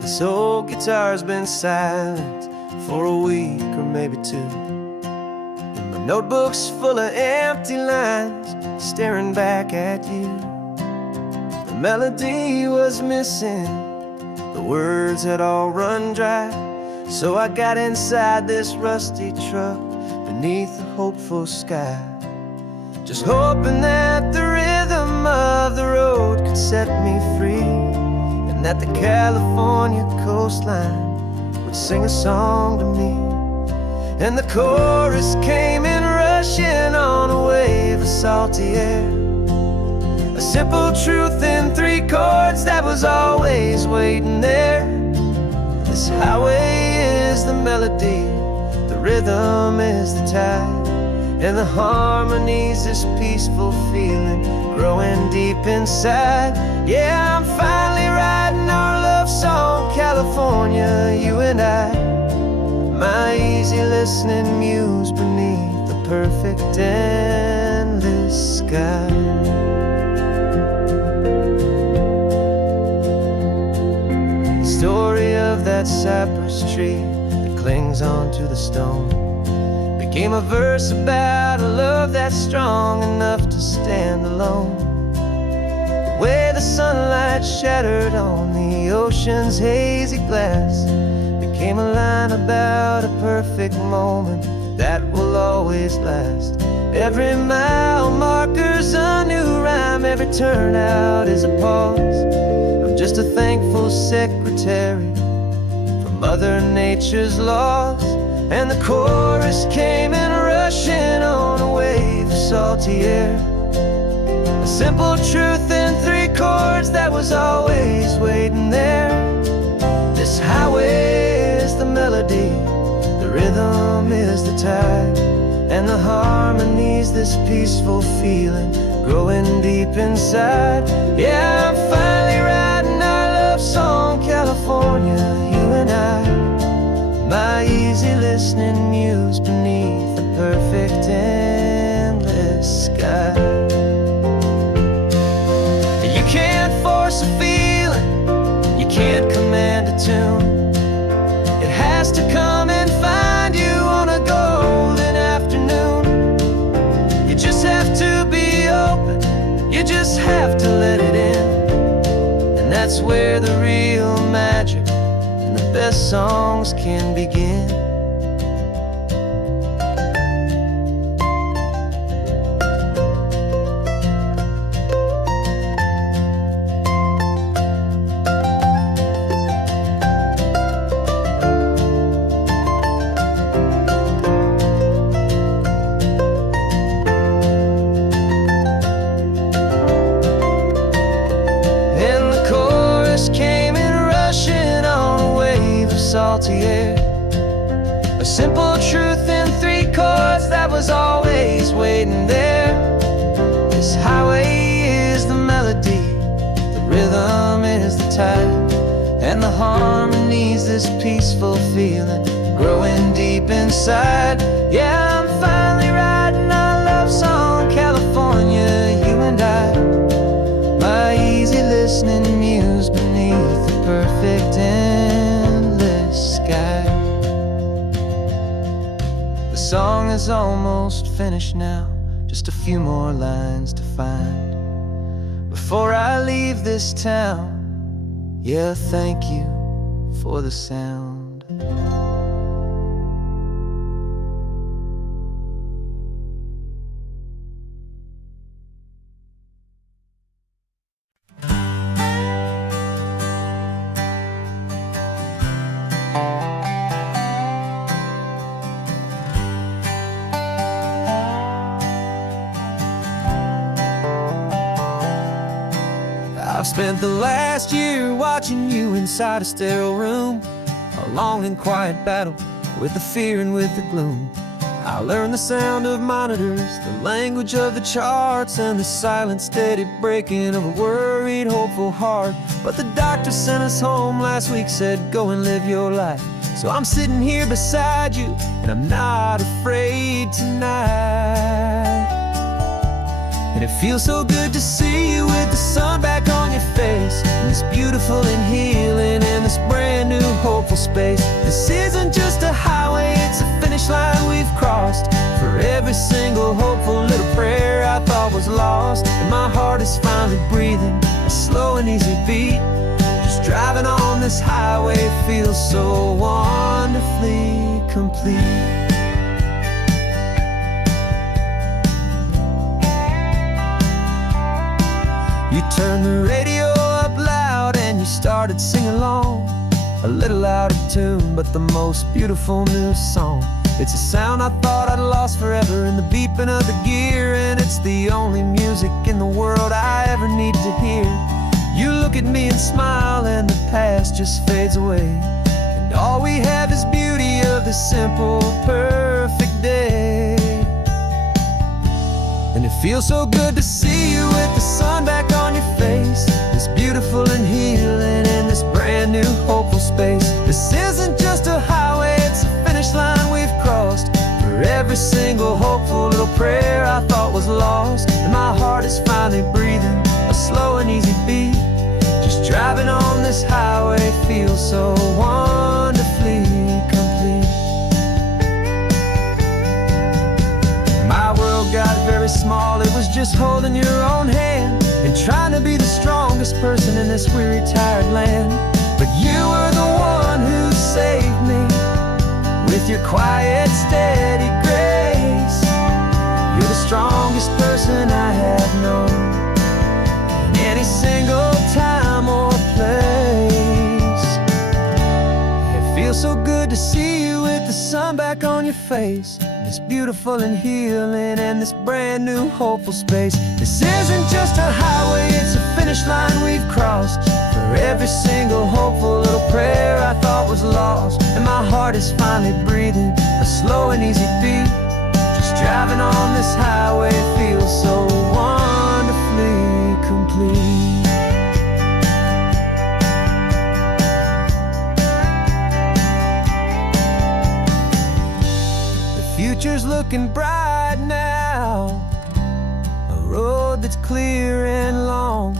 This old guitar's been silent for a week or maybe two, and my notebook's full of empty lines staring back at you. The melody was missing, the words had all run dry, so I got inside this rusty truck beneath the hopeful sky, just hoping that the rhythm of the road could set me free, and that the California coastline would sing a song to me. And the chorus came in rushing on a wave of salty air, a simple truth in 3 chords that was always waiting there. This highway is the melody, the rhythm is the tide, and the harmony's this peaceful feeling growing deep inside. Yeah, I'm finally writing our love song, California, you and I, my easy listening muse beneath the perfect endless sky. The story of that cypress tree that clings onto the stone became a verse about a love that's strong enough to stand alone. The way the sunlight shattered on the ocean's hazy glass became a line about a perfect moment that will always last. Every mile marker's a new rhyme, every turnout is a pause. I'm just a thankful secretary for Mother Nature's laws. And the chorus came in rushing on a wave of salty air, a simple truth in 3 chords that was always waiting there. This highway is the melody, the rhythm rhythm is the tide, and the harmony's this peaceful feeling growing deep inside. Yeah, I'm finally writing our love song, California, you and I. My easy listening muse beneath the perfect endless sky. You can't force a feeling, you can't command a tune. It has to come and find you on a golden afternoon. You just have to be open, you just have to let it in. And that's where the real magic and the best songs can begin. Came in rushing on a wave of salty air, a simple truth in 3 chords that was always waiting there. This highway is the melody, the rhythm is the tide, and the harmony's this peaceful feeling growing deep inside. Yeah, I'm finally writing our love song, California, you and I. My easy listening muse beneath the perfect endless sky. The song is almost finished now, just a few more lines to find before I leave this town. Yeah, thank you for the sound. I've spent the last year watching you inside a sterile room, a long and quiet battle with the fear and with the gloom. I learned the sound of monitors, the language of the charts, and the silent, steady breaking of a worried, hopeful heart. But the doctor sent us home last week, said go and live your life. So I'm sitting here beside you, and I'm not afraid tonight. And it feels so good to see you with the sun back on your face, and this beautiful and healing in this brand new hopeful space. This isn't just a highway, it's a finish line we've crossed. For every single hopeful little prayer I thought was lost, and my heart is finally breathing a slow and easy beat. Just driving on this highway feels so wonderfully complete. You turned the radio up loud and you started singing along, a little out of tune, but the most beautiful new song. It's a sound I thought I'd lost forever in the beeping of the gear, and it's the only music in the world I ever need to hear. You look at me and smile, and the past just fades away, and all we have is beauty of this simple, perfect day. And it feels so good to see you with the sun back on your face, this beautiful and healing in this brand new hopeful space. This isn't just a highway, it's a finish line we've crossed. For every single hopeful little prayer I thought was lost, and my heart is finally breathing a slow and easy beat. Just driving on this highway feels so wonderfully complete. My world got very small, it was just holding your own hand and trying to be the strongest person in this weary, tired land. But you were the one who saved me with your quiet, steady grace. You're the strongest person I have known in any single time or place. It feels so good to see you with the sun back on your face, this beautiful and healing and this brand new hopeful space. This isn't just a highway, it's a finish line we've crossed. For every single hopeful little prayer I thought was lost, and my heart is finally breathing a slow and easy beat. Just driving on this highway feels so wonderfully complete. The future's looking bright now, a road that's clear and long.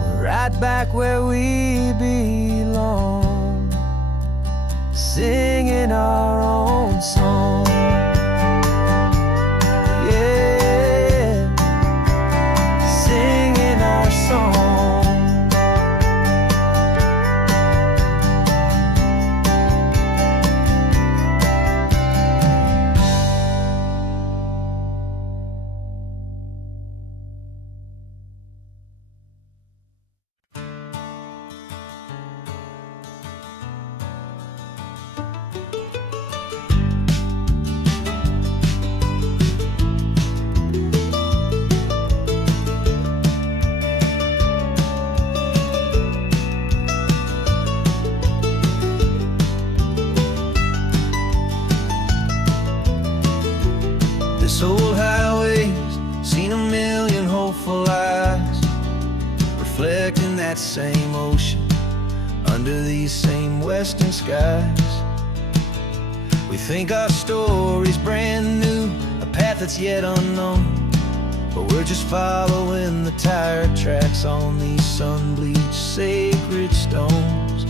We're right back where we belong, singing our own song. Yeah, singing our song. This old highway's seen a million hopeful eyes, reflecting that same ocean under these same western skies. We think our story's brand new, a path that's yet unknown, but we're just following the tire tracks on these sun-bleached sacred stones.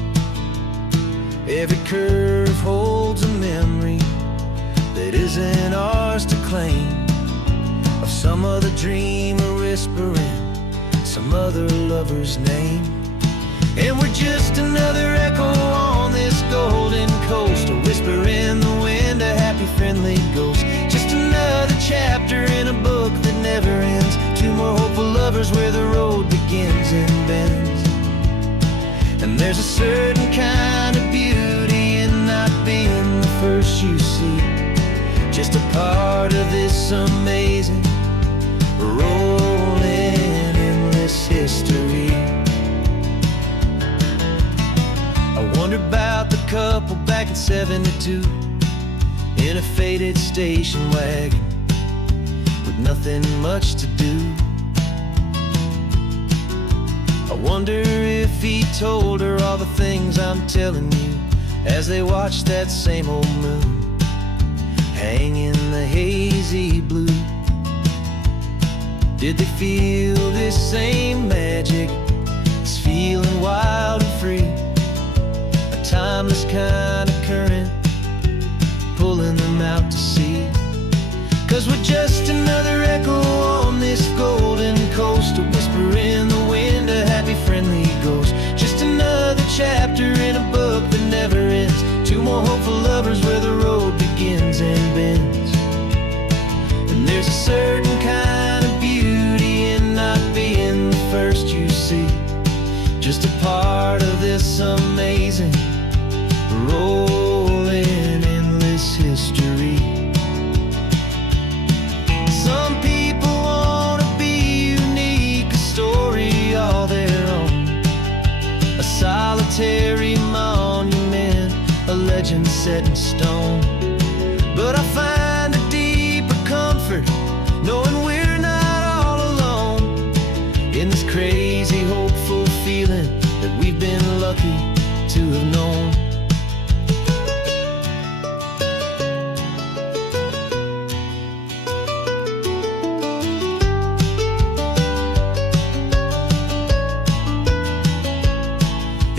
Every curve holds a memory that isn't ours to claim, of some other dreamer whispering some other lover's name. And we're just another echo on this golden coast, a whisper in the wind, a happy friendly ghost. Just another chapter in a book that never ends, two more hopeful lovers where the road begins and bends. And there's a certain kind of beauty in not being the first you see, just a part of this amazing, rolling, endless history. I wonder about the couple back in '72 in a faded station wagon with nothing much to do. I wonder if he told her all the things I'm telling you as they watched that same old moon hang in the hazy blue. Did they feel this same magic, this feeling wild and free, a timeless kind of current pulling them out to sea? 'Cause we're just another echo on this golden coast, a whisper in the wind, a happy friendly ghost. Just another chapter in a book that never ends, two more hopeful lovers where the road begins and bends. And there's a certain kind of beauty in not being the first you see, just a part of this amazing, rolling, endless history. Some people wanna be unique, a story all their own, a solitary monument, a legend set in stone. But I find a deeper comfort knowing we're not all alone in this crazy, hopeful feeling that we've been lucky to have known.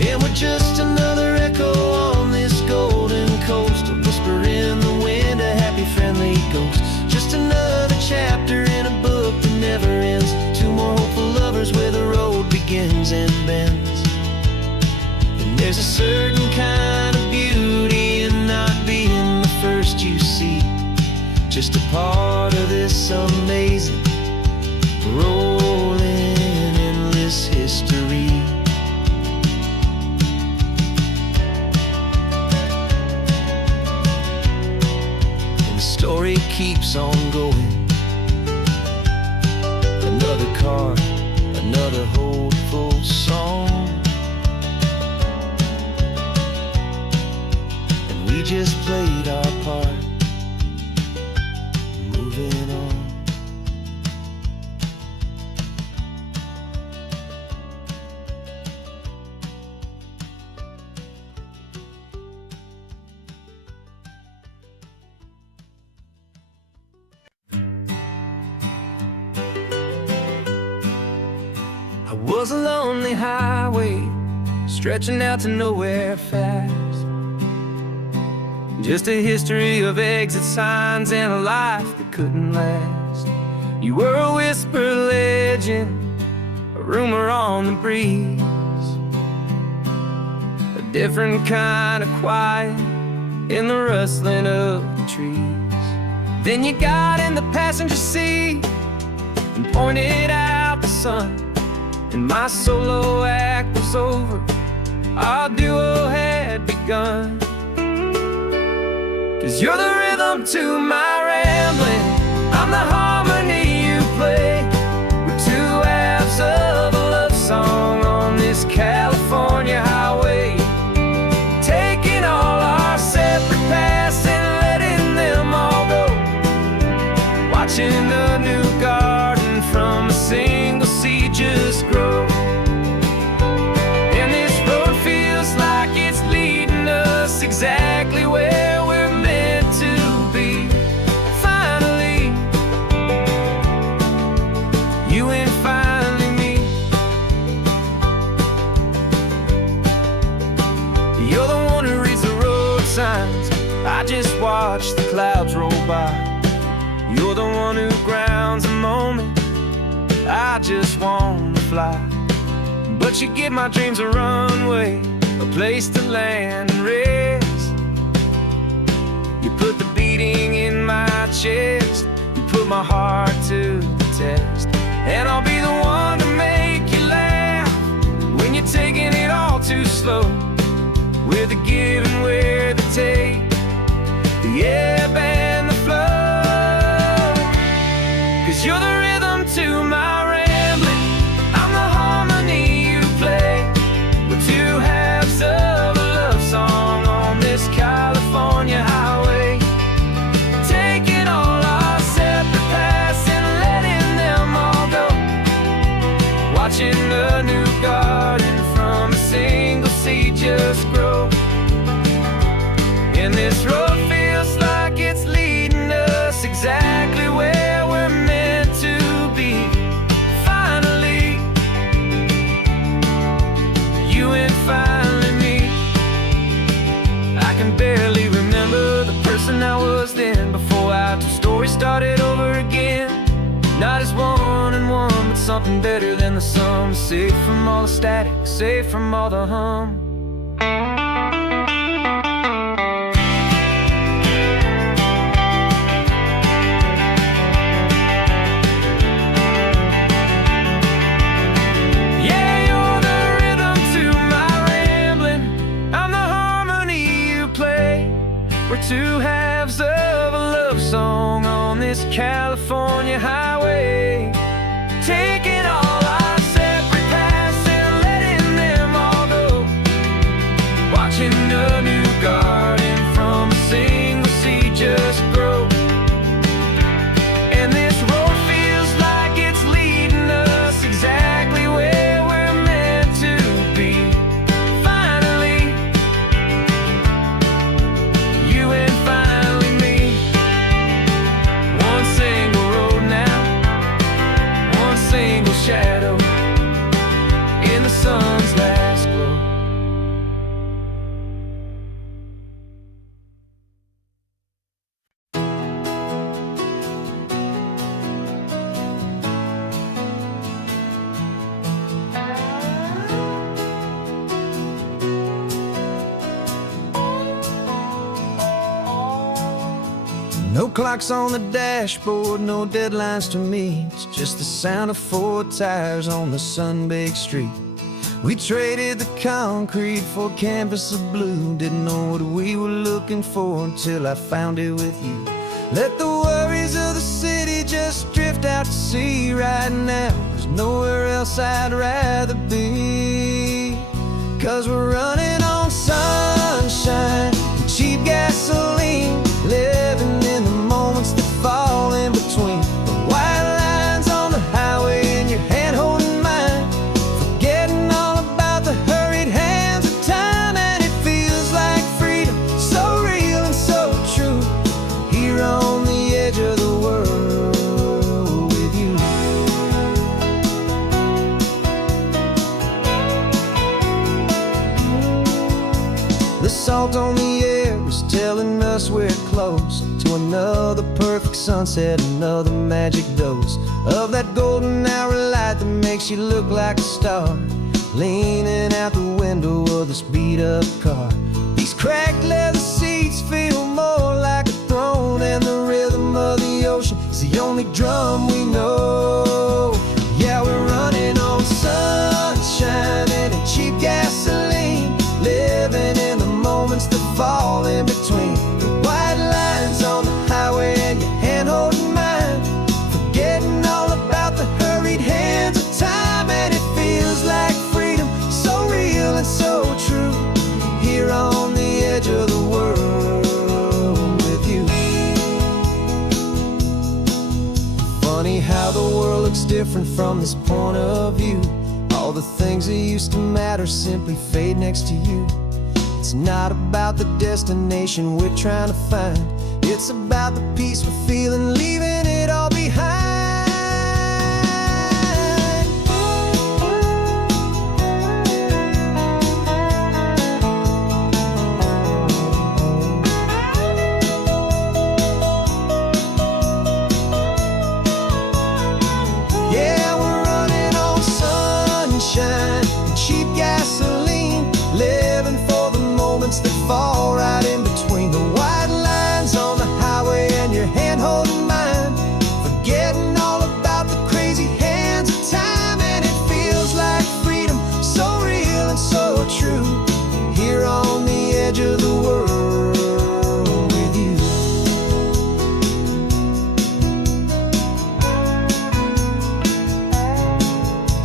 And we're just another echo on this golden coast, a whisper in the wind, a happy friendly ghost. Just another chapter in a book that never ends, two more hopeful lovers where the road begins and bends. And there's a certain kind of beauty in not being the first you see, just a part of this amazing, rolling, endless history. Story keeps on going. Another car, another hopeful song, and we just played our part. was a lonely highway stretching out to nowhere fast. Just a history of exit signs and a life that couldn't last. You were a whisper legend, a rumor on the breeze, a different kind of quiet in the rustling of the trees. Then you got in the passenger seat and pointed out the sun, and my solo act was over, our duo had begun. 'Cause you're the rhythm to my rambling, I'm the harmony you play. We're two halves of a love song on this California highway, taking all our separate paths and letting them all go, watching a new garden from a single seed just grow. And this road feels like it's leading us exactly where we're meant to be. Finally, you and finally me. You're the one who reads the road signs, I just watch the clouds roll by. You're the one who grounds the moment, I just wanna fly. But you give my dreams a runway, a place to land and rest. You put the beating in my chest, you put my heart to the test. And I'll be the one to make you laugh when you're taking it all too slow. We're the give and we're the take, the ebb and the flow. 'Cause you're the rhythm to my rambling, I'm the harmony you play. We're two halves of a love song on this California highway, taking all our separate paths and letting them all go, watching a new garden from a single seed just grow. And this road feels like it's leading us exactly where we're meant to be. Finally, you and finally me. I can barely remember the person I was then, before our two stories started over again. Not as one and one, but something better than the sum. Safe from all the static, safe from all the hum. We're two halves of a love song on this California highway, taking all our separate paths and letting them all go, watching a new garden from a single seed just grow. And this road feels like it's leading us exactly where we're meant to be. Finally, you and finally me. One single road now, one single shadow in the sun's last glow. No clocks on the dashboard, no deadlines to meet. It's just the sound of four tires on the sun-baked street. We traded the concrete for a canvas of blue. Didn't know what we were looking for until I found it with you. Let the worries of the city just drift out to sea right now. There's nowhere else I'd rather be. 'Cause we're running on sunshine and cheap gasoline, living in the moments that fall in between. The white lines on the highway and your hand holding mine, forgetting all about the hurried hands of time. And it feels like freedom, so real and so true, here on the edge of the world with you. The salt on the air is telling us we're close to another perfect sunset, another magic dose of that golden hour light that makes you look like a star, leaning out the window of this beat-up car. These cracked leather seats feel more like a throne, and the rhythm of the ocean is the only drum we know. Yeah, we're running on sunshine and cheap gasoline, living in the moments that fall in between the white lines on the highway and your hand holding mine, forgetting all about the hurried hands of time. And it feels like freedom, so real and so true, here on the edge of the world with you. Funny how the world looks different from this point of view. All the things that used to matter simply fade next to you. It's not about the destination we're trying to find, it's about the peace we're feeling, leaving it all behind. Yeah, we're running on sunshine and cheap gasoline, living for the moments that fall right in between the white lines on the highway and your hand holding mine, forgetting all about the crazy hands of time. And it feels like freedom, so real and so true, here on the edge of the world with you.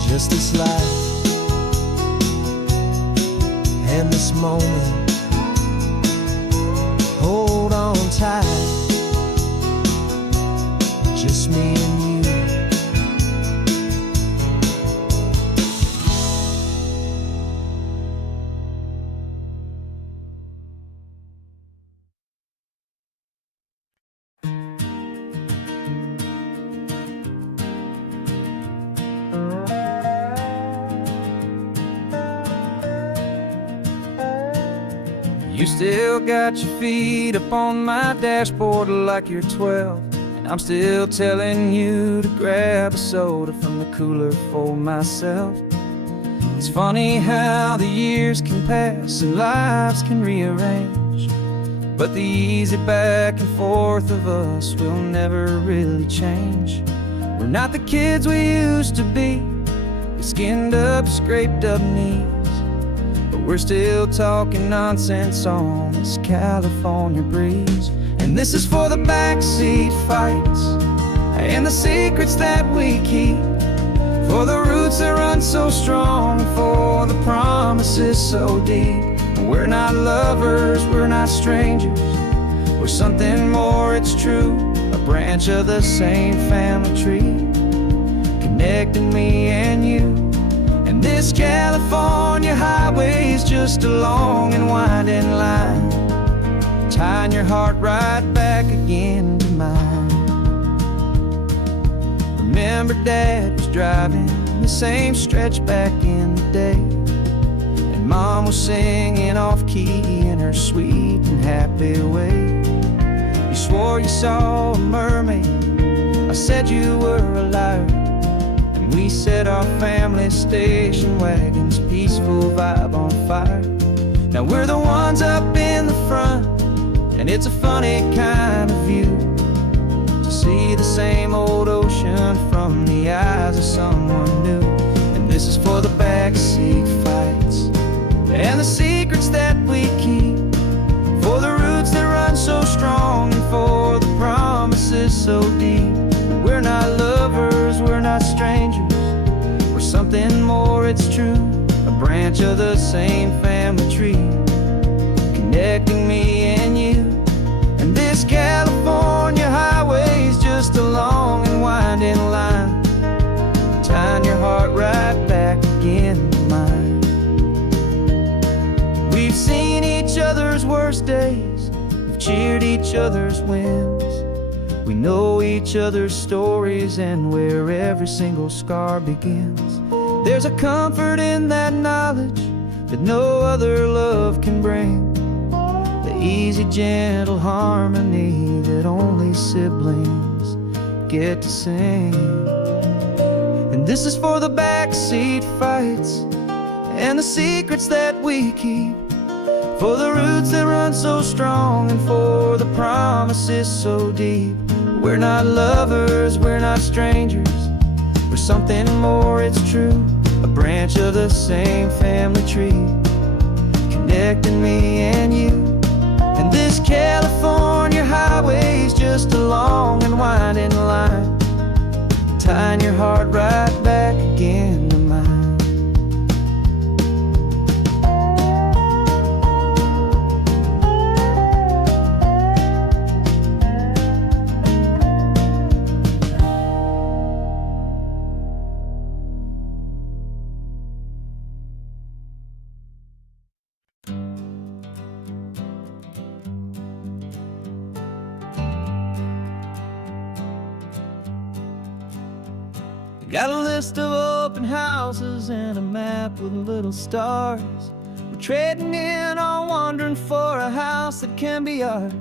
Just this life and this moment, hold on tight, just me and you. You still got your feet up on my dashboard like you're 12, and I'm still telling you to grab a soda from the cooler for myself. It's funny how the years can pass and lives can rearrange, but the easy back and forth of us will never really change. We're not the kids we used to be, with skinned up, scraped up knees, but we're still talking nonsense on this California breeze. And this is for the backseat fights and the secrets that we keep, for the roots that run so strong, for the promises so deep. We're not lovers, we're not strangers, we're something more, it's true, a branch of the same family tree, connecting me and you. And this California highway is just a long and winding line, tying your heart right back again to mine. Remember Dad was driving the same stretch back in the day, and Mom was singing off-key in her sweet and happy way. You swore you saw a mermaid, I said you were a liar, and we set our family station wagon's peaceful vibe on fire. Now we're the ones up in the front, and it's a funny kind of view to see the same old ocean from the eyes of someone new. And this is for the backseat fights and the secrets that we keep, for the roots that run so strong, and for the promises so deep. We're not lovers, we're not strangers, we're something more, it's true, a branch of the same family tree, connecting me and you. And this California highway is just a long and winding line, tying your heart right back again to mine. We've seen each other's worst days, we've cheered each other's wins, we know each other's stories and where every single scar begins. There's a comfort in that knowledge that no other love can bring, easy, gentle harmony that only siblings get to sing. And this is for the backseat fights and the secrets that we keep, for the roots that run so strong and for the promises so deep. We're not lovers, we're not strangers, we're something more, it's true. A branch of the same family tree, connecting me and you. And this California highway's just a long and winding line, tying your heart right back again to mine. Got a list of open houses and a map with little stars. We're trading in on wondering for a house that can be ours.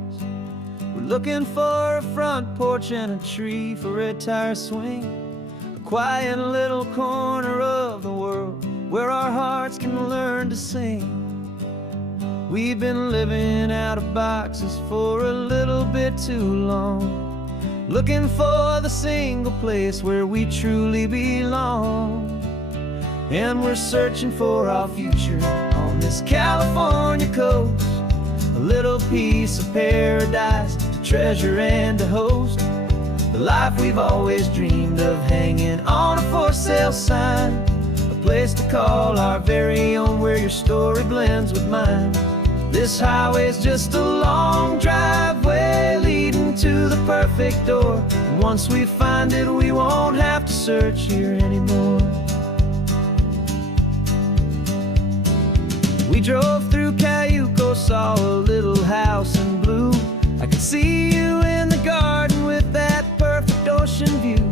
We're looking for a front porch and a tree for a tire swing, a quiet little corner of the world where our hearts can learn to sing. We've been living out of boxes for a little bit too long, looking for the single place where we truly belong. And we're searching for our future on this California coast, a little piece of paradise to treasure and to host, the life we've always dreamed of, hanging on a for sale sign, a place to call our very own where your story blends with mine. This highway's just a long driveway leading to the perfect door, and once we find it we won't have to search here anymore. We drove through Cayuco, saw a little house in blue. I could see you in the garden with that perfect ocean view.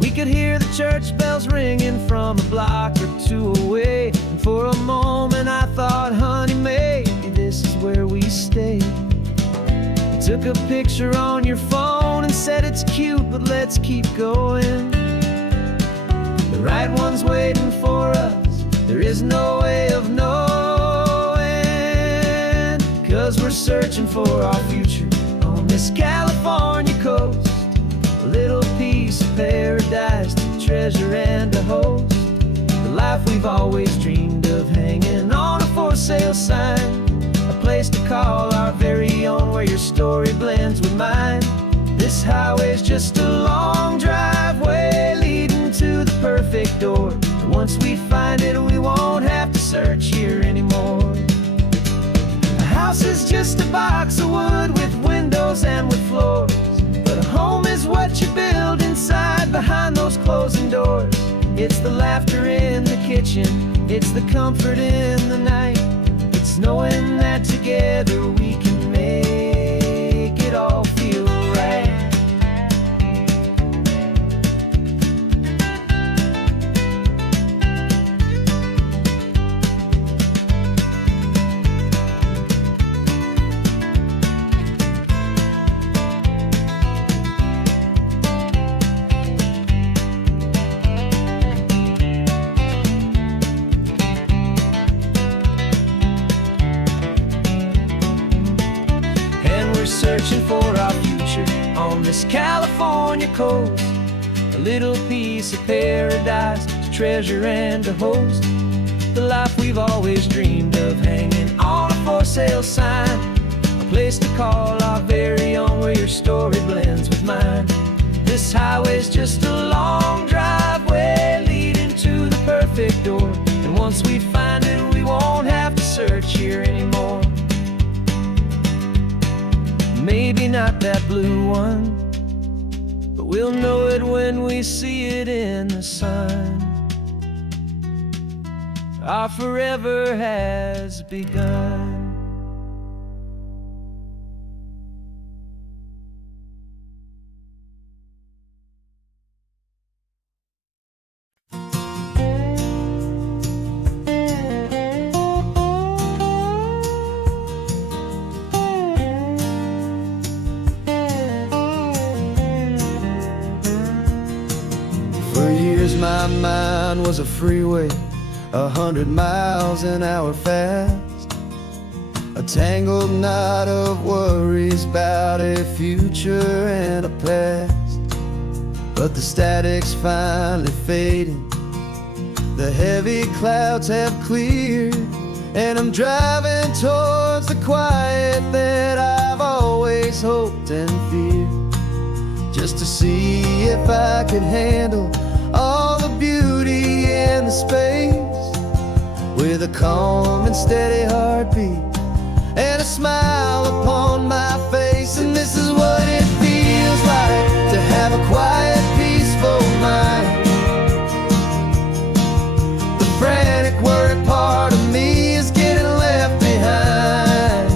We could hear the church bells ringing from a block or two away, and for a moment I thought, honey, maybe this is where we stay. You took a picture on your phone and said it's cute, but let's keep going. The right one's waiting for us, there is no way of knowing, 'cause we're searching for our future on this California coast, a little piece of paradise to treasure and to host, the life we've always dreamed of, hanging on a for sale sign, a place to call our very own where your story blends with mine. This highway's just a long driveway leading to the perfect door, and once we find it we won't have to search here anymore. A house is just a box of wood with windows and with floors, but a home is what you build inside behind those closing doors. It's the laughter in the kitchen, it's the comfort in the night, it's knowing that together we can make it all feel right. Searching for our future on this California coast, a little piece of paradise to treasure and to host, the life we've always dreamed of, hanging on a for sale sign, a place to call our very own where your story blends with mine. This highway's just a long driveway leading to the perfect door, and once we find it we won't have to search here anymore. Maybe not that blue one, but we'll know it when we see it in the sun. Our forever has begun. my mind was a freeway, 100 miles an hour fast, a tangled knot of worries about a future and a past. But the static's finally fading, the heavy clouds have cleared, and I'm driving towards the quiet that I've always hoped and feared, just to see if I could handle all the beauty and the space, with a calm and steady heartbeat and a smile upon my face. And this is what it feels like to have a quiet, peaceful mind. The frantic, worried part of me is getting left behind.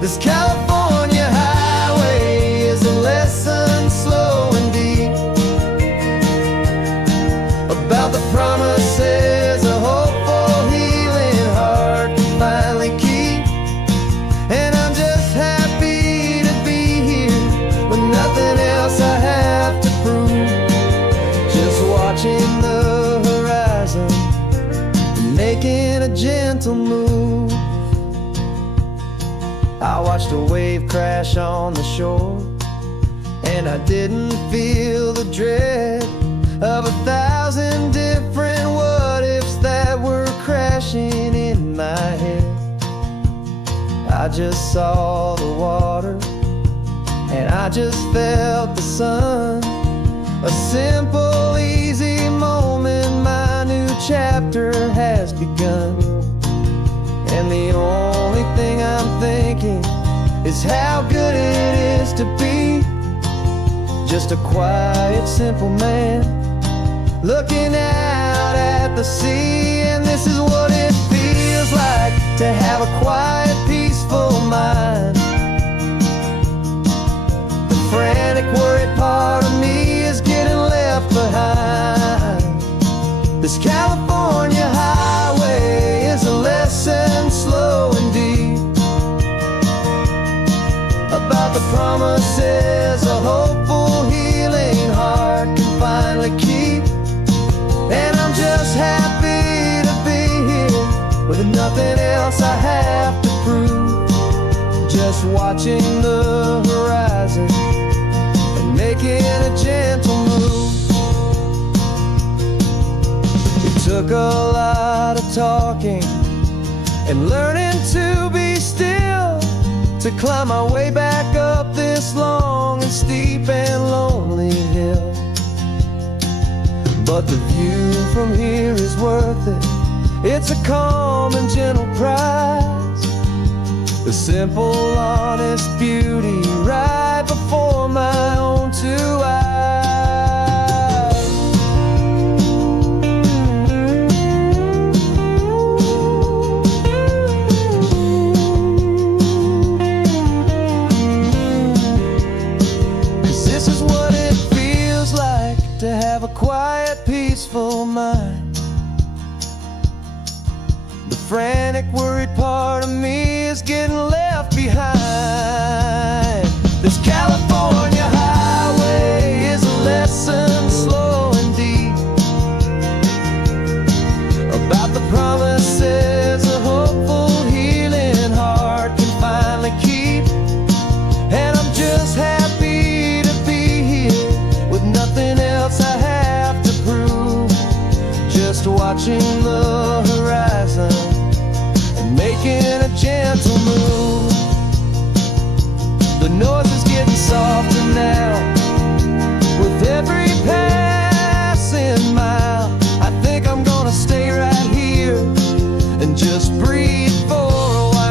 This California highway is a lesson slow and deep about the promises a hopeful, healing heart can finally keep. And I'm just happy to be here with nothing else I have to prove, just watching the horizon and making a gentle move. I watched a wave crash on the shore, and I didn't feel the dread of 1,000 different what-ifs that were crashing in my head. I just saw the water, and I just felt the sun. A simple, easy moment, my new chapter has begun. And the only thing I'm thinking is how good it is to be just a quiet, simple man looking out at the sea. And this is what it feels like to have a quiet, peaceful mind. The frantic, worried part of me is getting left behind. This California highway is a lesson slow and deep about the promises a hopeful, healing heart can finally keep. And I'm just happy to be here with nothing else I have to prove, just watching the horizon and making a gentle move. It took a lot of talking and learning to be still to climb my way back up this long and steep and lonely hill. But the view from here is worth it. It's a calm and gentle prize, the simple, honest beauty right before my own two eyes. To have a quiet, peaceful mind. The frantic, worried part of me is getting left behind. This California highway is a lesson slow and deep about the promises a hopeful, healing heart can finally keep. And I'm just happy to be here with nothing else I have to prove, just watching the horizon and making a gentle move. The noise is getting softer now with every passing mile. I think I'm gonna stay right here and just breathe for a while.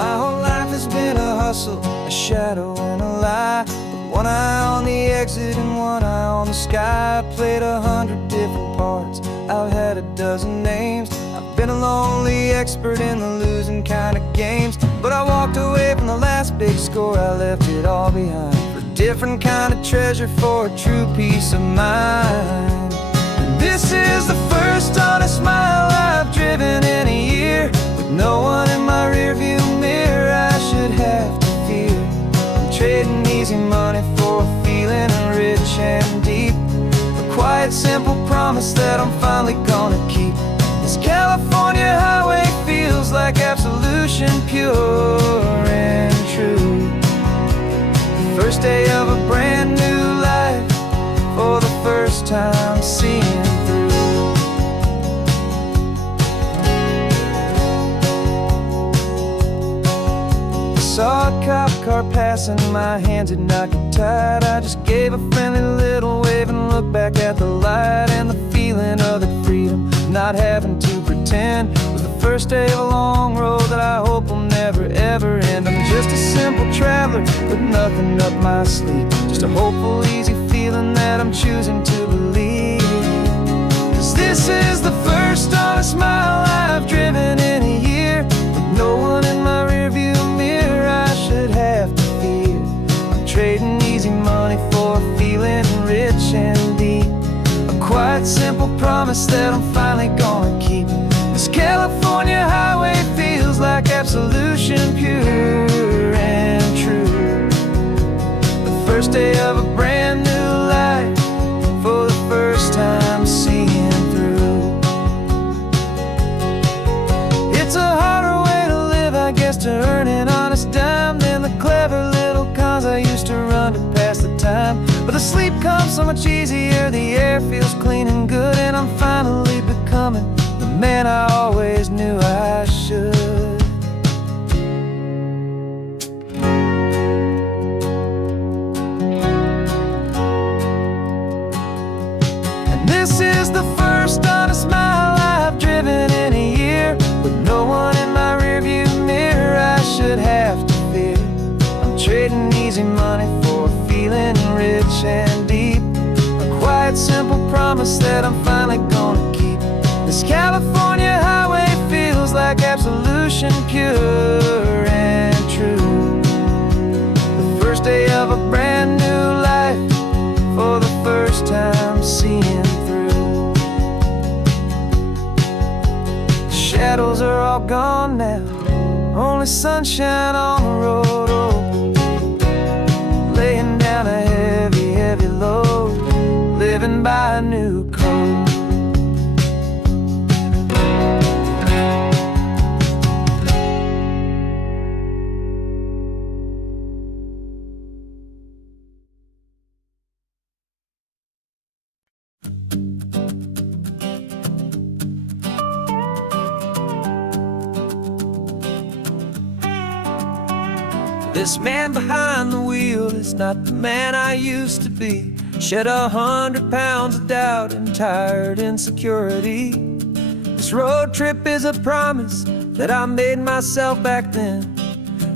My whole life has been a hustle, a shadow and a lie. One eye on the exit and one eye on the sky. I played 100 different parts, I've had a dozen names. I've been a lonely expert in the losing kind of games, but I walked away from the last big score, I left it all behind for a different kind of treasure, for a true peace of mind. And this is the first honest mile I've driven in a year, with no one in my rearview mirror I should have to fear. I'm trading easy money for a feeling rich and deep, a quiet simple promise that I'm finally gonna keep. This California highway feels like absolution, pure and true. The first day of a brand new life, for the first time seeing through. I saw a cop car passing, my hands had not got tied. I just gave a friendly little wave and looked back at the light, and the feeling of the freedom, not having to pretend, was the first day of a long road that I hope will never ever end. I'm just a simple traveler with nothing up my sleeve, just a hopeful, easy feeling that I'm choosing to believe. 'Cause this is the first honest mile I've driven in a year, with no one in my rearview mirror I should have to fear. I'm trading easy money for a feeling rich and deep, a quiet simple promise that I'm finally gonna keep. This California highway feels like absolution, pure and true. The first day of a brand new life, for the first time seeing through. It's a harder way to live, I guess, to earn an honest dime than the clever little cons I used to run to pass the time. But the sleep comes so much easier, the air feels clean and good, and I'm finally becoming the man I always knew I should. And this is the first honest mile I've driven in a year, with no one in my rearview mirror I should have to fear. I'm trading easy money for a feeling rich and deep, a quiet simple promise that I'm finally gonna keep. This California highway feels like absolution, pure and true. The first day of a brand new life, for the first time seeing through. The shadows are all gone now, only sunshine on the road. Oh, laying down a heavy, heavy load, living by a new code. This man behind the wheel is not the man I used to be. Shed 100 pounds of doubt and tired insecurity. This road trip is a promise that I made myself back then,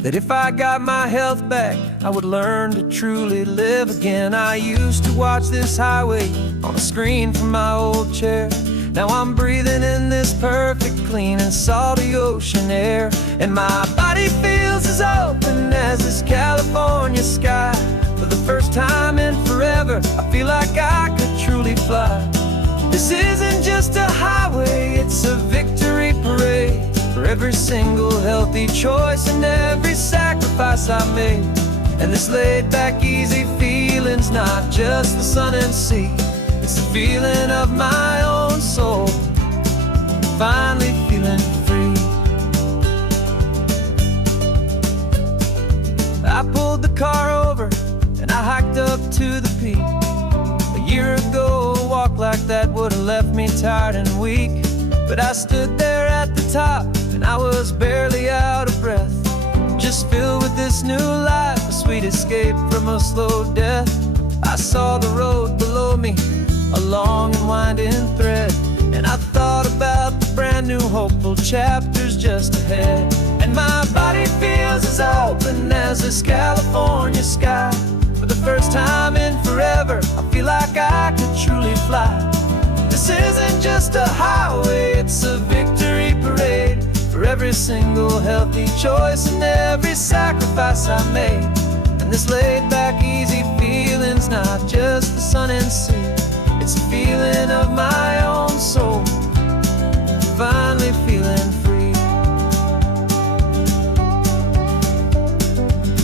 that if I got my health back, I would learn to truly live again. I used to watch this highway on a screen from my old chair. Now I'm breathing in this perfect, clean and salty ocean air, and my body feels as open as this California sky. For the first time in forever, I feel like I could truly fly. This isn't just a highway, it's a victory parade, for every single healthy choice and every sacrifice I made. And this laid back, easy feeling's not just the sun and sea, it's the feeling of my own soul, finally feeling free. I pulled the car over and I hiked up to the peak. A year ago, a walk like that would have left me tired and weak, but I stood there at the top and I was barely out of breath, just filled with this new life, a sweet escape from a slow death. I saw the road below me, a long and winding thread, and I thought about the brand new hopeful chapters just ahead. And my body feels as open as this California sky. For the first time in forever, I feel like I could truly fly. This isn't just a highway, it's a victory parade for every single healthy choice and every sacrifice I made. And this laid back, easy feeling's not just the sun and sea, it's a feeling of my own soul, finally feeling free.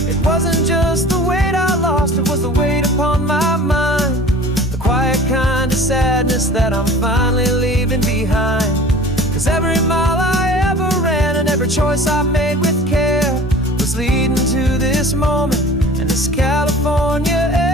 It wasn't just the weight I lost, it was the weight upon my mind, the quiet kind of sadness that I'm finally leaving behind. 'Cause every mile I ever ran and every choice I made with care was leading to this moment and this California air.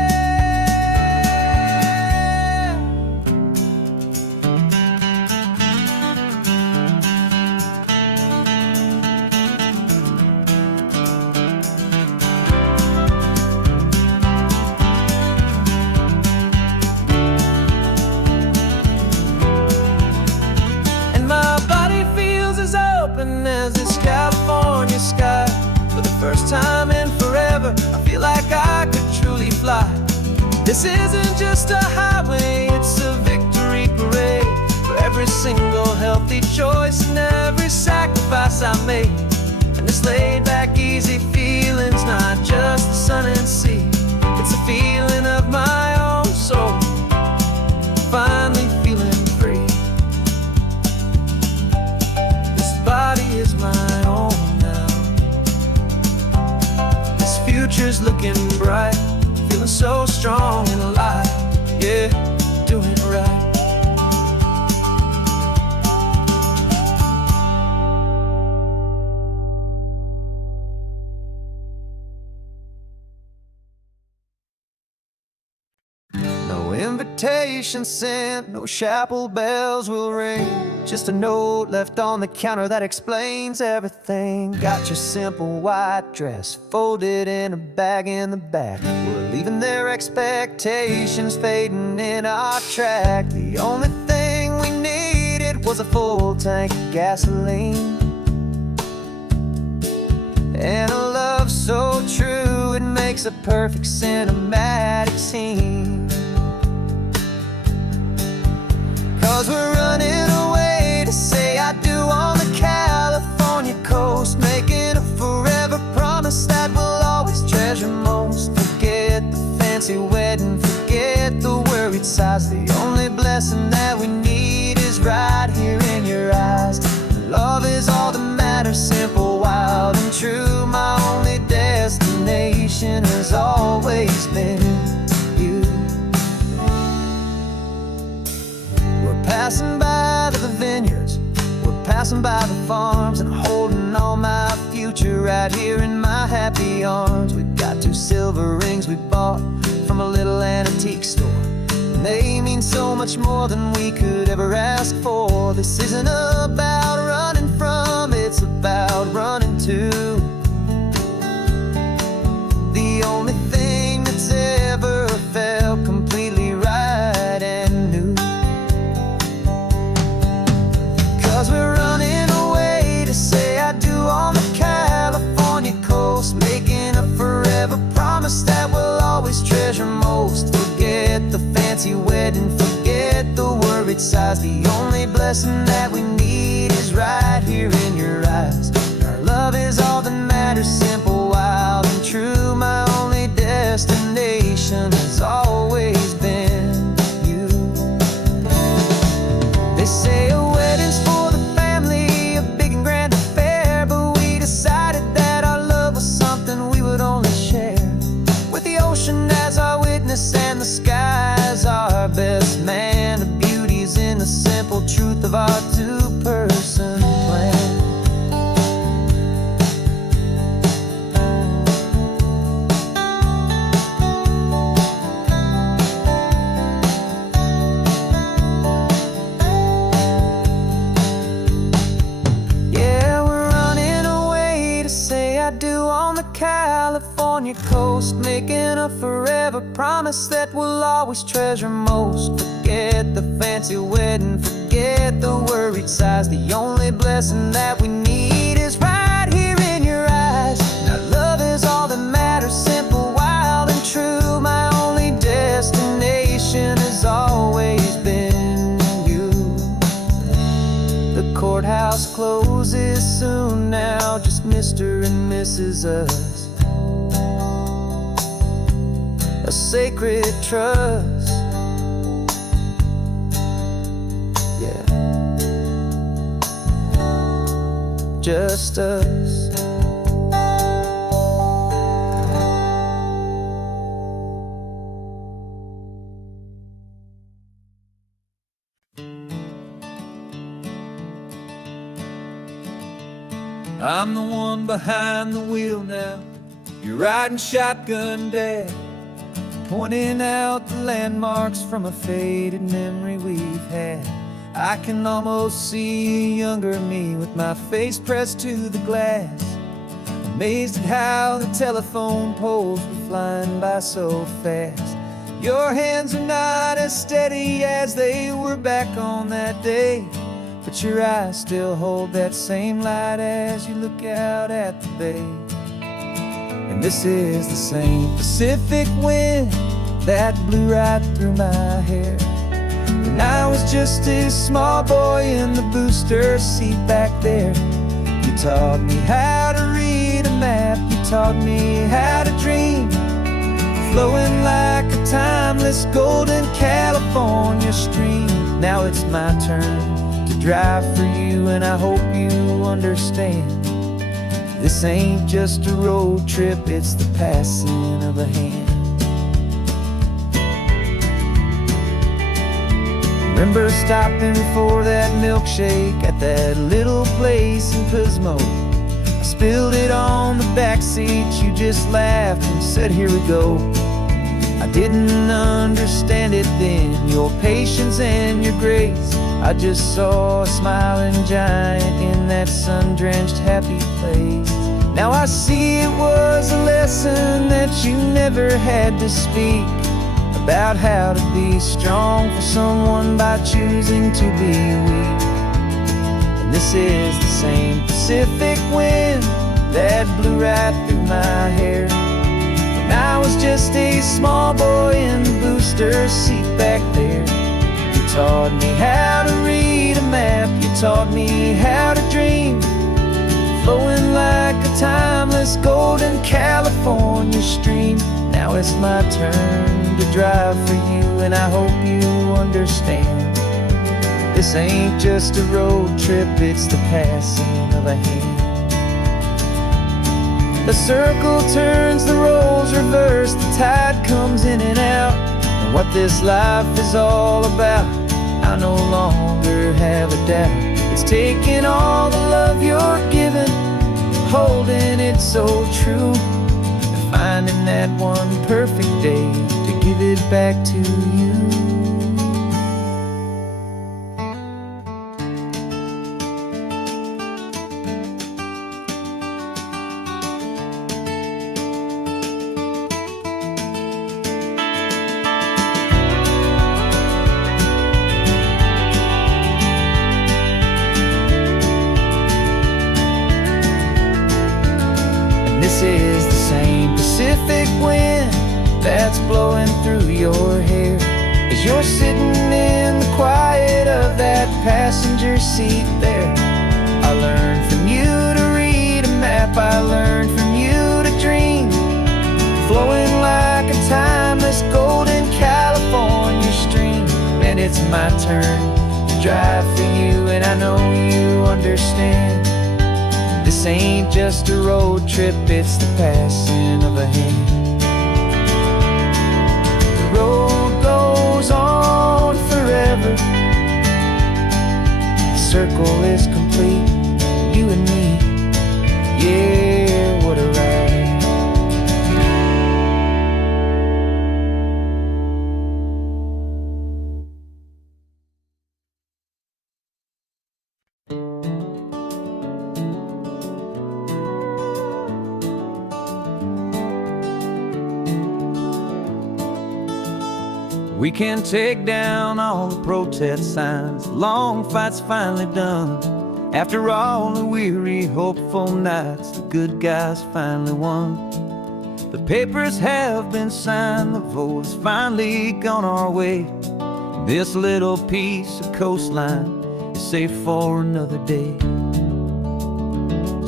As this California sky, for the first time in forever, I feel like I could truly fly. This isn't just a highway, it's a victory parade for every single healthy choice and every sacrifice I made. And this laid back, easy feeling's not just the sun and sea, it's a feeling of my own soul, finally feeling free. Body is my own now. This future's looking bright, feeling so strong and alive. Yeah, doing it right. No invitation sent, no chapel bells will ring, just a note left on the counter that explains everything. Got your simple white dress folded in a bag in the back. We're leaving their expectations fading in our track. The only thing we needed was a full tank of gasoline and a love so true it makes a perfect cinematic scene. 'Cause we're running away to say I do on the California coast, making a forever promise that we'll always treasure most. Forget the fancy wedding, forget the worried sighs. The only blessing that we need is right here in your eyes. Love is all that matters, simple, wild, and true. My only destination has always been you. We're passing by the vineyards, we're passing by the farms, and holding on my future right here in my happy arms. We've got 2 silver rings we bought from a little antique store, and they mean so much more than we could ever ask for. This isn't about running from, it's about running to the only thing that's ever felt completely right and new. 'Cause we're running away to say I do on the California coast, making a forever promise that we'll always treasure most. Forget the fancy wedding, forget the worried sighs. The only blessing that we need is right here in your eyes. Our love is all that matters, simple, wild, and true. My only destination has always been you. They say a wedding's for the family, a big and grand affair, but we decided that our love was something we would only share with the ocean as our witness and the sky as our best man. The beauty's in the simple truth of our 2-person plan. California coast, making a forever promise that we'll always treasure most. Forget the fancy wedding, forget the worried sighs. The only blessing that we need is right here in your eyes. Now love is all that matters, simple, wild, and true. My The courthouse closes soon now, just Mr. and Mrs. Us, a sacred trust. Yeah, just us. I'm the one behind the wheel now. You're riding shotgun, Dad, pointing out the landmarks from a faded memory we've had. I can almost see a younger me with my face pressed to the glass, amazed at how the telephone poles were flying by so fast. Your hands are not as steady as they were back on that day, but your eyes still hold that same light as you look out at the bay. And this is the same Pacific wind that blew right through my hair when I was just a small boy in the booster seat back there. You taught me how to read a map, you taught me how to dream, flowing like a timeless golden California stream. Now it's my turn to drive for you, and I hope you understand. This ain't just a road trip, it's the passing of a hand. Remember stopping for that milkshake at that little place in Pismo? I spilled it on the back seat, you just laughed and said, "Here we go." I didn't understand it then, your patience and your grace. I just saw a smiling giant in that sun-drenched happy place. Now I see it was a lesson that you never had to speak, about how to be strong for someone by choosing to be weak. And this is the same Pacific wind that blew right through my hair when I was just a small boy in the booster seat back there. You taught me how to read a map, you taught me how to dream, flowing like a timeless golden California stream. Now it's my turn to drive for you, and I hope you understand. This ain't just a road trip, it's the passing of a hand. The circle turns, the roles reverse, the tide comes in and out. And what this life is all about, I no longer have a doubt. It's taking all the love you're giving, holding it so true, and finding that one perfect day to give it back to you. This is the same Pacific wind that's blowing through your hair as you're sitting in the quiet of that passenger seat there. I learned from you to read a map, I learned from you to dream, flowing like a timeless golden California stream. And it's my turn to drive for you, and I know you understand. This ain't just a road trip, it's the passing of a hand. The road goes on forever, the circle is complete, you and me, yeah, what a ride. We can take down all the protest signs, the long fight's finally done. After all the weary, hopeful nights, the good guys finally won. The papers have been signed, the vote has finally gone our way. This little piece of coastline is safe for another day.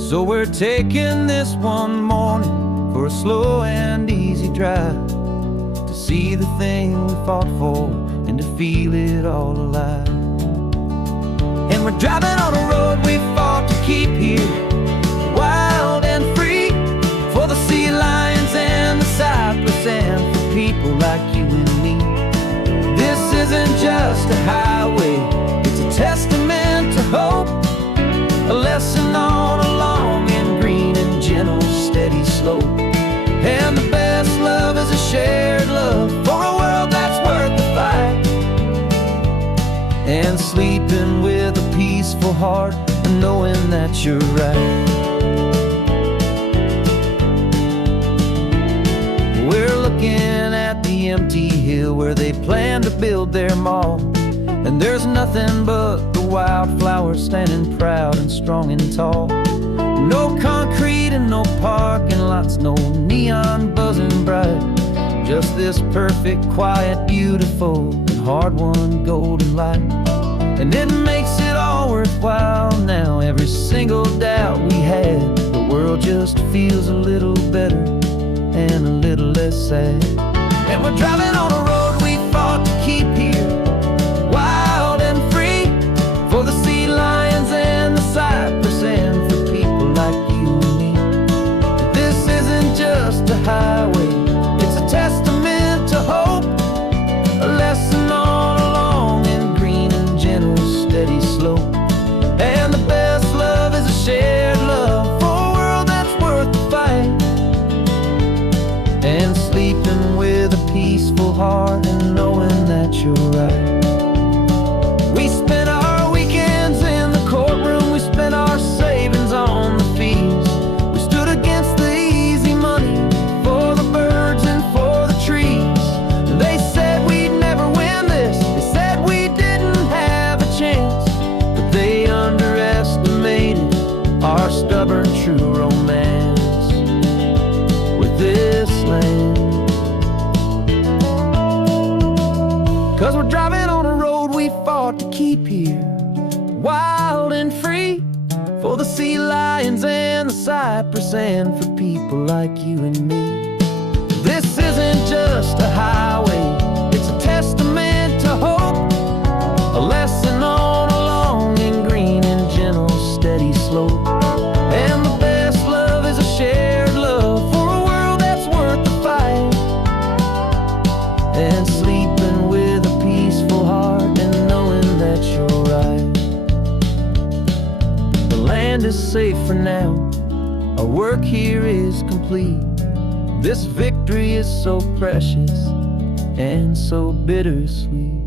So we're taking this one morning for a slow and easy drive, to see the thing we fought for and to feel it all alive. And we're driving on a road we fought to keep here, wild and free, for the sea lions and the cypress and for people like you and me. This isn't just a highway, it's a testament to hope, a lesson on a long and green and gentle steady slope. And the best love is a shared love for a world that's worth the fight, and sleeping with a peaceful heart and knowing that you're right. We're looking at the empty hill where they plan to build their mall, and there's nothing but the wildflowers standing proud and strong and tall. No concrete and no parking lots, no neon buzzing bright, just this perfect, quiet, beautiful, and hard-won golden light. And it makes it all worthwhile now, every single doubt we had. The world just feels a little better and a little less sad. And we're driving on a road we fought to keep here, wild and free, for the sea lions and the cypress and for people like you and me. This isn't just a highway, it's a testament to hope, a lesson on a long and green and gentle steady slope. And the best love is a shared love for a world that's worth the fight, and sleeping with a peaceful heart and knowing that you're right. We spent our weekends in the courtroom, we spent our savings on the fees. We stood against the easy money for the birds and for the trees. And they said we'd never win this, they said we didn't have a chance, but they underestimated our stubborn true romance with this land. 'Cause we're driving on a road we fought to keep here, wild and free, for the sea lions and the cypress and for people like you and me. This isn't just a highway, it's a testament to hope, a lesson on a long and green and gentle steady slope. And the best love is a shared love for a world that's worth the fight, and sleeping with a peaceful heart and knowing that you're right. The land is safe for now, our work here is complete. This victory is so precious and so bittersweet.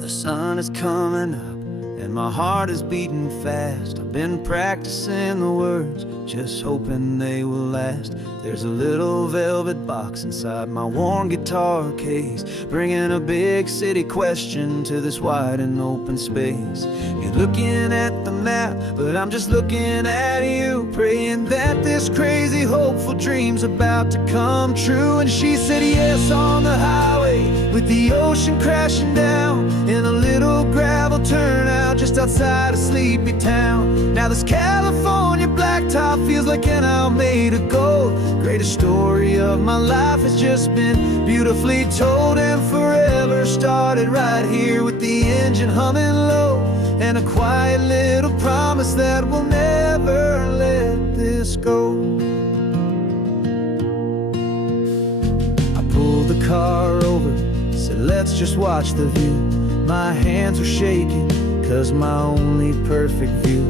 The sun is coming up and my heart is beating fast. I've been practicing the words, just hoping they will last. There's a little velvet box inside my worn guitar case, bringing a big city question to this wide and open space. You're looking at the map, but I'm just looking at you, praying that this crazy hopeful dream's about to come true. And she said yes on the highway, with the ocean crashing down in a little gravel turnout just outside a sleepy town. Now this California blacktop feels like an owl made of gold. Greatest story of my life has just been beautifully told, and forever started right here with the engine humming low, and a quiet little promise that we'll never let this go. I pulled the car over, said let's just watch the view. My hands were shaking, 'cause my only perfect view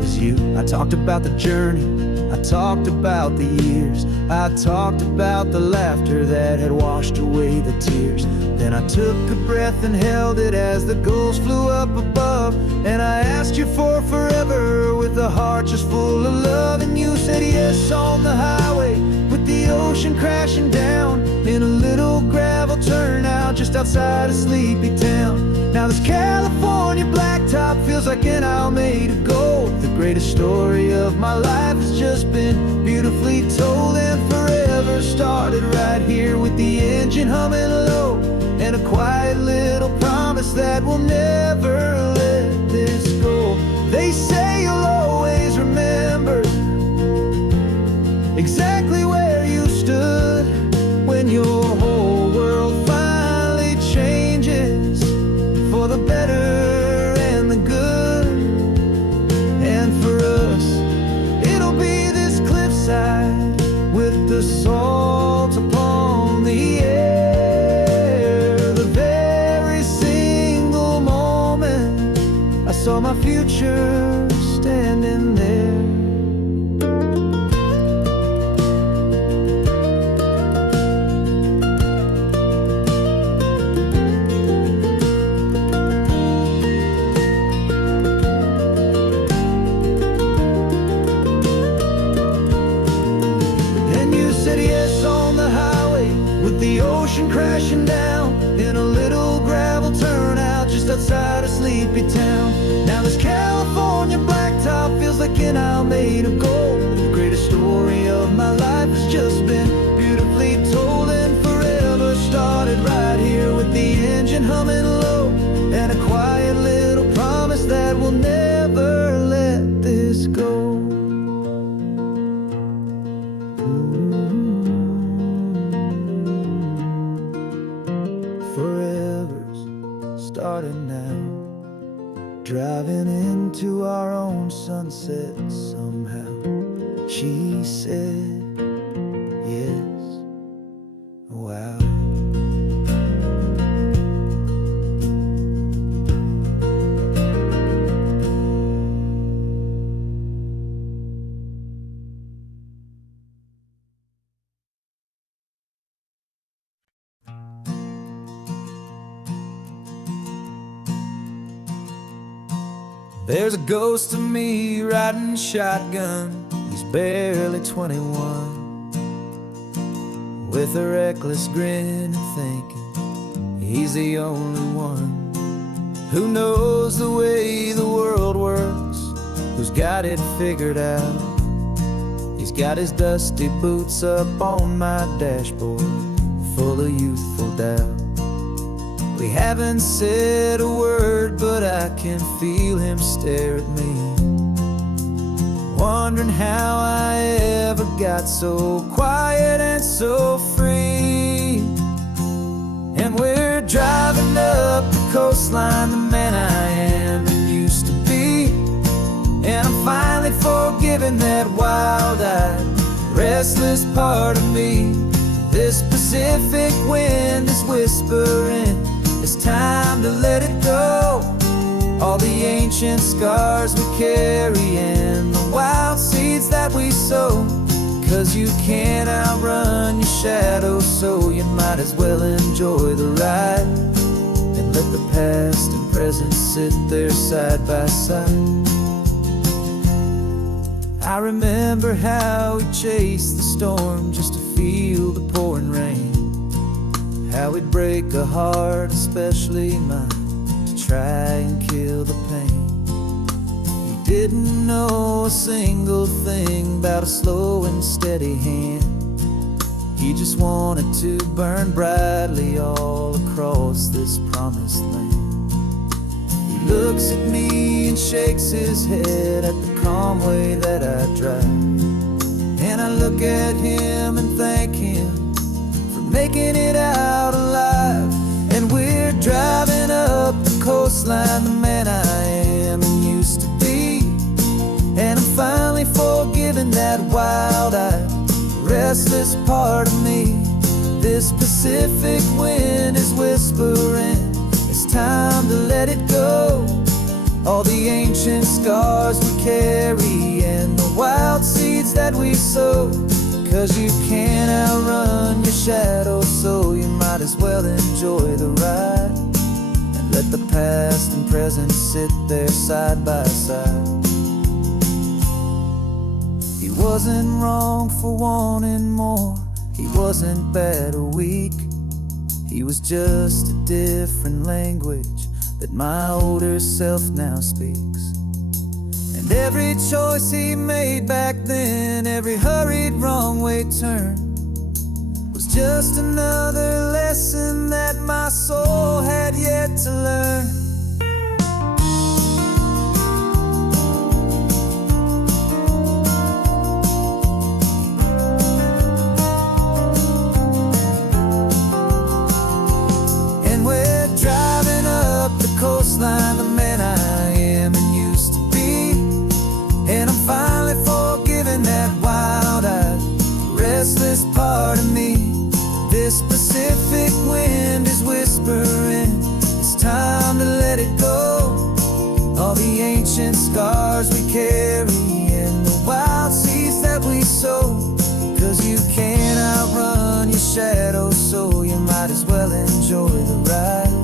was you. I talked about the journey, I talked about the years, I talked about the laughter that had washed away the tears. Then I took a breath and held it as the gulls flew up above, and I asked you for forever with a heart just full of love. And you said yes on the highway, with the ocean crashing down in a little gravel turnout just outside a sleepy town. Now this California black blacktop feels like an owl made of gold. The greatest story of my life has just been beautifully told, and forever started right here with the engine humming low, and a quiet little promise that we'll never let this go. They say you'll always remember exactly where you stood when your whole world finally changes for the better and the good. And for us, it'll be this cliffside with the salt upon the air. The very single moment I saw my future standing there. Crashing down in a little gravel turnout just outside a sleepy town. Now this California blacktop feels like an owl made of gold. The greatest story of my life has just been beautifully told, and forever started right here with the engine humming low, and a quiet little promise that we'll never let this go. Starting now, driving into our own sunset somehow. She said, yes, wow. There's a ghost of me riding shotgun. He's barely 21, with a reckless grin and thinking he's the only one who knows the way the world works, who's got it figured out. He's got his dusty boots up on my dashboard, full of youthful doubt. We haven't said a word, but I can feel him stare at me, wondering how I ever got so quiet and so free. And we're driving up the coastline, the man I am and used to be, and I'm finally forgiving that wild-eyed, restless part of me. This Pacific wind is whispering, it's time to let it go. All the ancient scars we carry and the wild seeds that we sow. 'Cause you can't outrun your shadow, so you might as well enjoy the ride and let the past and present sit there side by side. I remember how we chased the storm just to feel the pouring rain, how we'd break a heart, especially mine, to try and kill the pain. He didn't know a single thing about a slow and steady hand. He just wanted to burn brightly all across this promised land. He looks at me and shakes his head at the calm way that I drive, and I look at him and thank him making it out alive. And we're driving up the coastline, the man I am and used to be, and I'm finally forgiving that wild-eyed, restless part of me. This Pacific wind is whispering, it's time to let it go. All the ancient scars we carry and the wild seeds that we sow. 'Cause you can't outrun your shadow, so you might as well enjoy the ride and let the past and present sit there side by side. He wasn't wrong for wanting more, he wasn't bad or weak. He was just a different language that my older self now speaks. And every choice he made back then, every hurried wrong way turn, was just another lesson that my soul had yet to learn. Coastline, the man I am and used to be, and I'm finally forgiving that wild-eyed, restless part of me. This Pacific wind is whispering, it's time to let it go. All the ancient scars we carry and the wild seeds that we sow, 'cause you can't outrun your shadow, so you might as well enjoy the ride.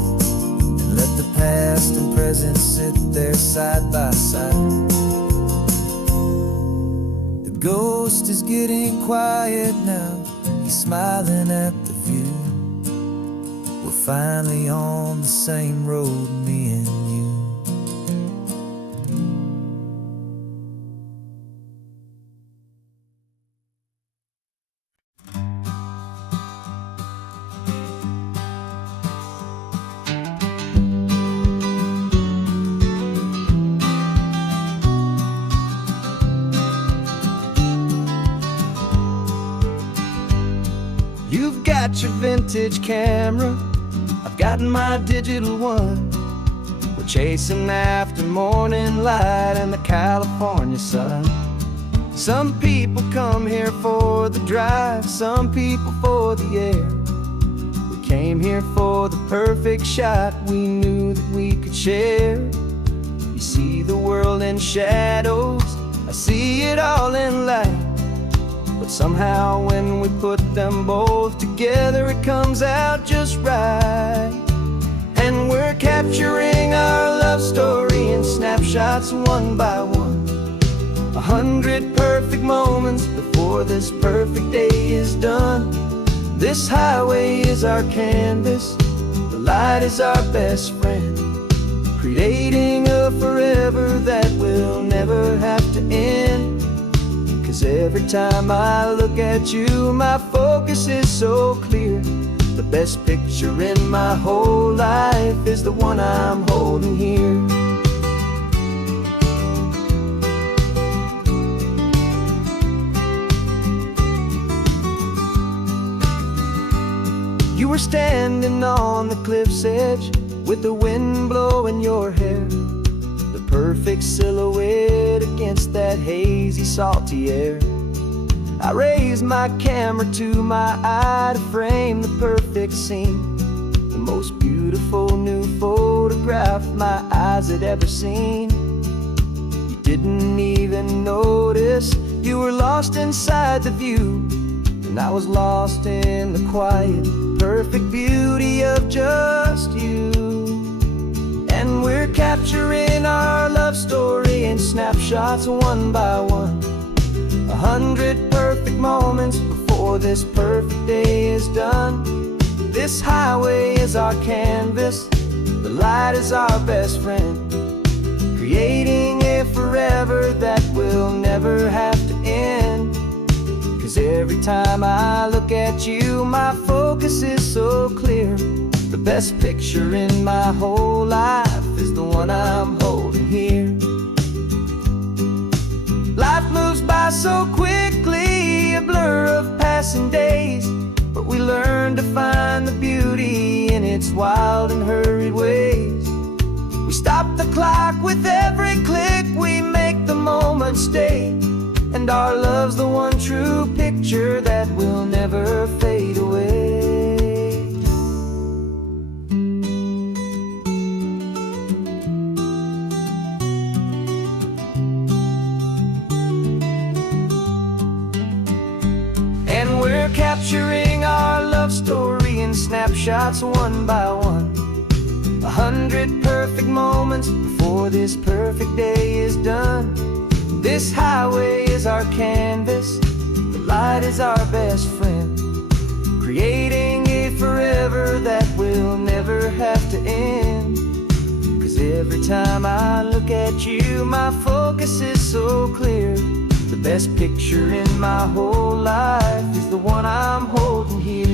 Let the past and present sit there side by side. The ghost is getting quiet now, he's smiling at the view. We're finally on the same road, me and you. You've got your vintage camera, I've got my digital one. We're chasing after morning light and the California sun. Some people come here for the drive, some people for the air. We came here for the perfect shot we knew that we could share. You see the world in shadows, I see it all in light. But somehow when we put them both together, it comes out just right. And we're capturing our love story in snapshots one by one. 100 perfect moments before this perfect day is done. This highway is our canvas, the light is our best friend, creating a forever that will never have to end. 'Cause every time I look at you, my focus is so clear. The best picture in my whole life is the one I'm holding here. You were standing on the cliff's edge with the wind blowing your hair, the perfect silhouette against that hazy, salty air. I raised my camera to my eye to frame the perfect scene, the most beautiful new photograph my eyes had ever seen. You didn't even notice you were lost inside the view, and I was lost in the quiet, perfect beauty of just you. And we're capturing our love story in snapshots one by one. 100 perfect moments before this perfect day is done. This highway is our canvas, the light is our best friend, creating a forever that will never have to end. 'Cause every time I look at you, my focus is so clear. The best picture in my whole life is the one I'm holding here. Life moves by so quickly, a blur of passing days, but we learn to find the beauty in its wild and hurried ways. We stop the clock with every click, we make the moment stay, and our love's the one true picture that will never fade away. And we're capturing our love story in snapshots one by one. 100 perfect moments before this perfect day is done. This highway is our canvas, the light is our best friend, creating a forever that will never have to end. Every time I look at you, my focus is so clear. The best picture in my whole life is the one I'm holding here.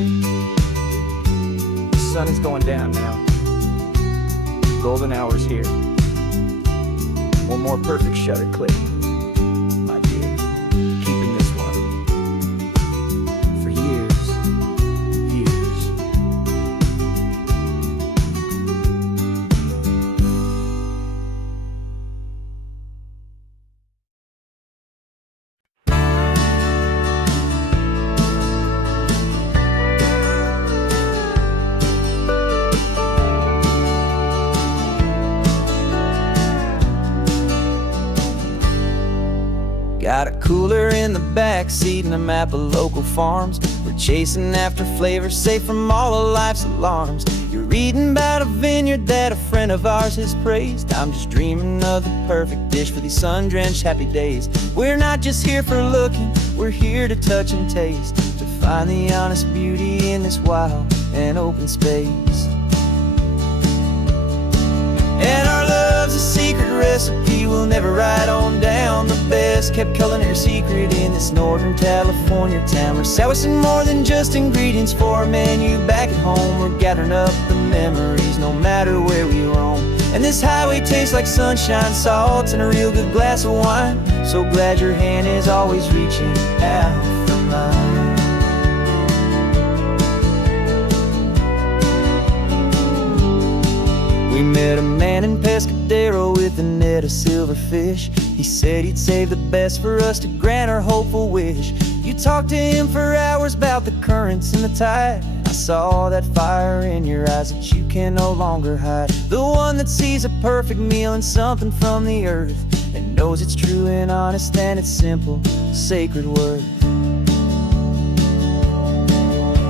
The sun is going down now. Golden hour's here. One more perfect shutter click, my dear. Keeping this one for years, years. Got a cooler in the back seat and a map of local farms. We're chasing after flavors safe from all of life's alarms. You're reading about a vineyard that a friend of ours has praised. I'm just dreaming of the perfect dish for these sun-drenched happy days. We're not just here for looking, we're here to touch and taste, to find the honest beauty in this wild and open space. And our love's a secret recipe we'll never write on down. The best kept culinary secret in this Northern California town. We're sourcing more than just ingredients for a menu back at home. We're gathering up the memories no matter where we roam. And this highway tastes like sunshine, salt, and a real good glass of wine. So glad your hand is always reaching out for mine. We met a man in Pescadero with a net of silverfish. He said he'd save the best for us to grant our hopeful wish. You talked to him for hours about the currents and the tide. I saw that fire in your eyes that you can no longer hide. The one that sees a perfect meal in something from the earth, and knows it's true and honest and it's simple, sacred worth.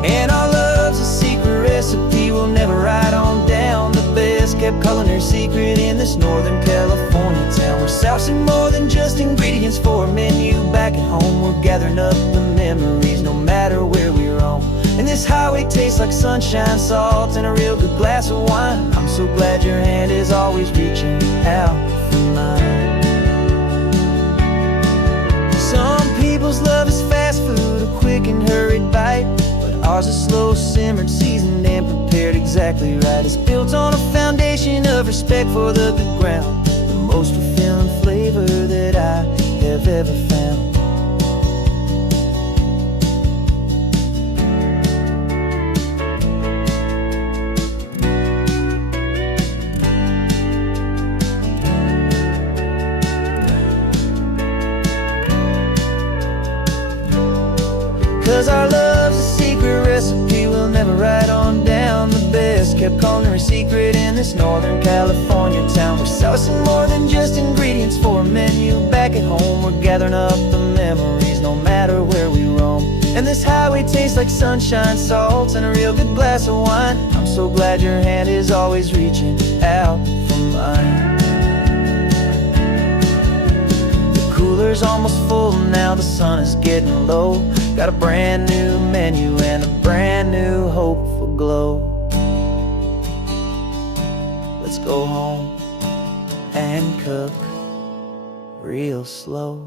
And our love's a secret recipe we'll never write on down. The best kept culinary secret in this Northern California town. We're sourcing more than just ingredients for a menu back at home. We're gathering up the memories no matter where we roam. And this highway tastes like sunshine, salt, and a real good glass of wine. I'm so glad your hand is always reaching out for mine. Some people's love is fast food, a quick and hurried bite. Ours is slow simmered, seasoned and prepared exactly right. It's built on a foundation of respect for the good ground. The most fulfilling flavor that I have ever found. 'Cause our love's a secret recipe we'll never write on down. The best kept culinary secret in this Northern California town. We're sourcing more than just ingredients for a menu back at home. We're gathering up the memories no matter where we roam. And this highway tastes like sunshine, salt, and a real good glass of wine. I'm so glad your hand is always reaching out for mine. The cooler's almost full now, the sun is getting low. Got a brand new menu and a brand new hopeful glow. Let's go home and cook real slow.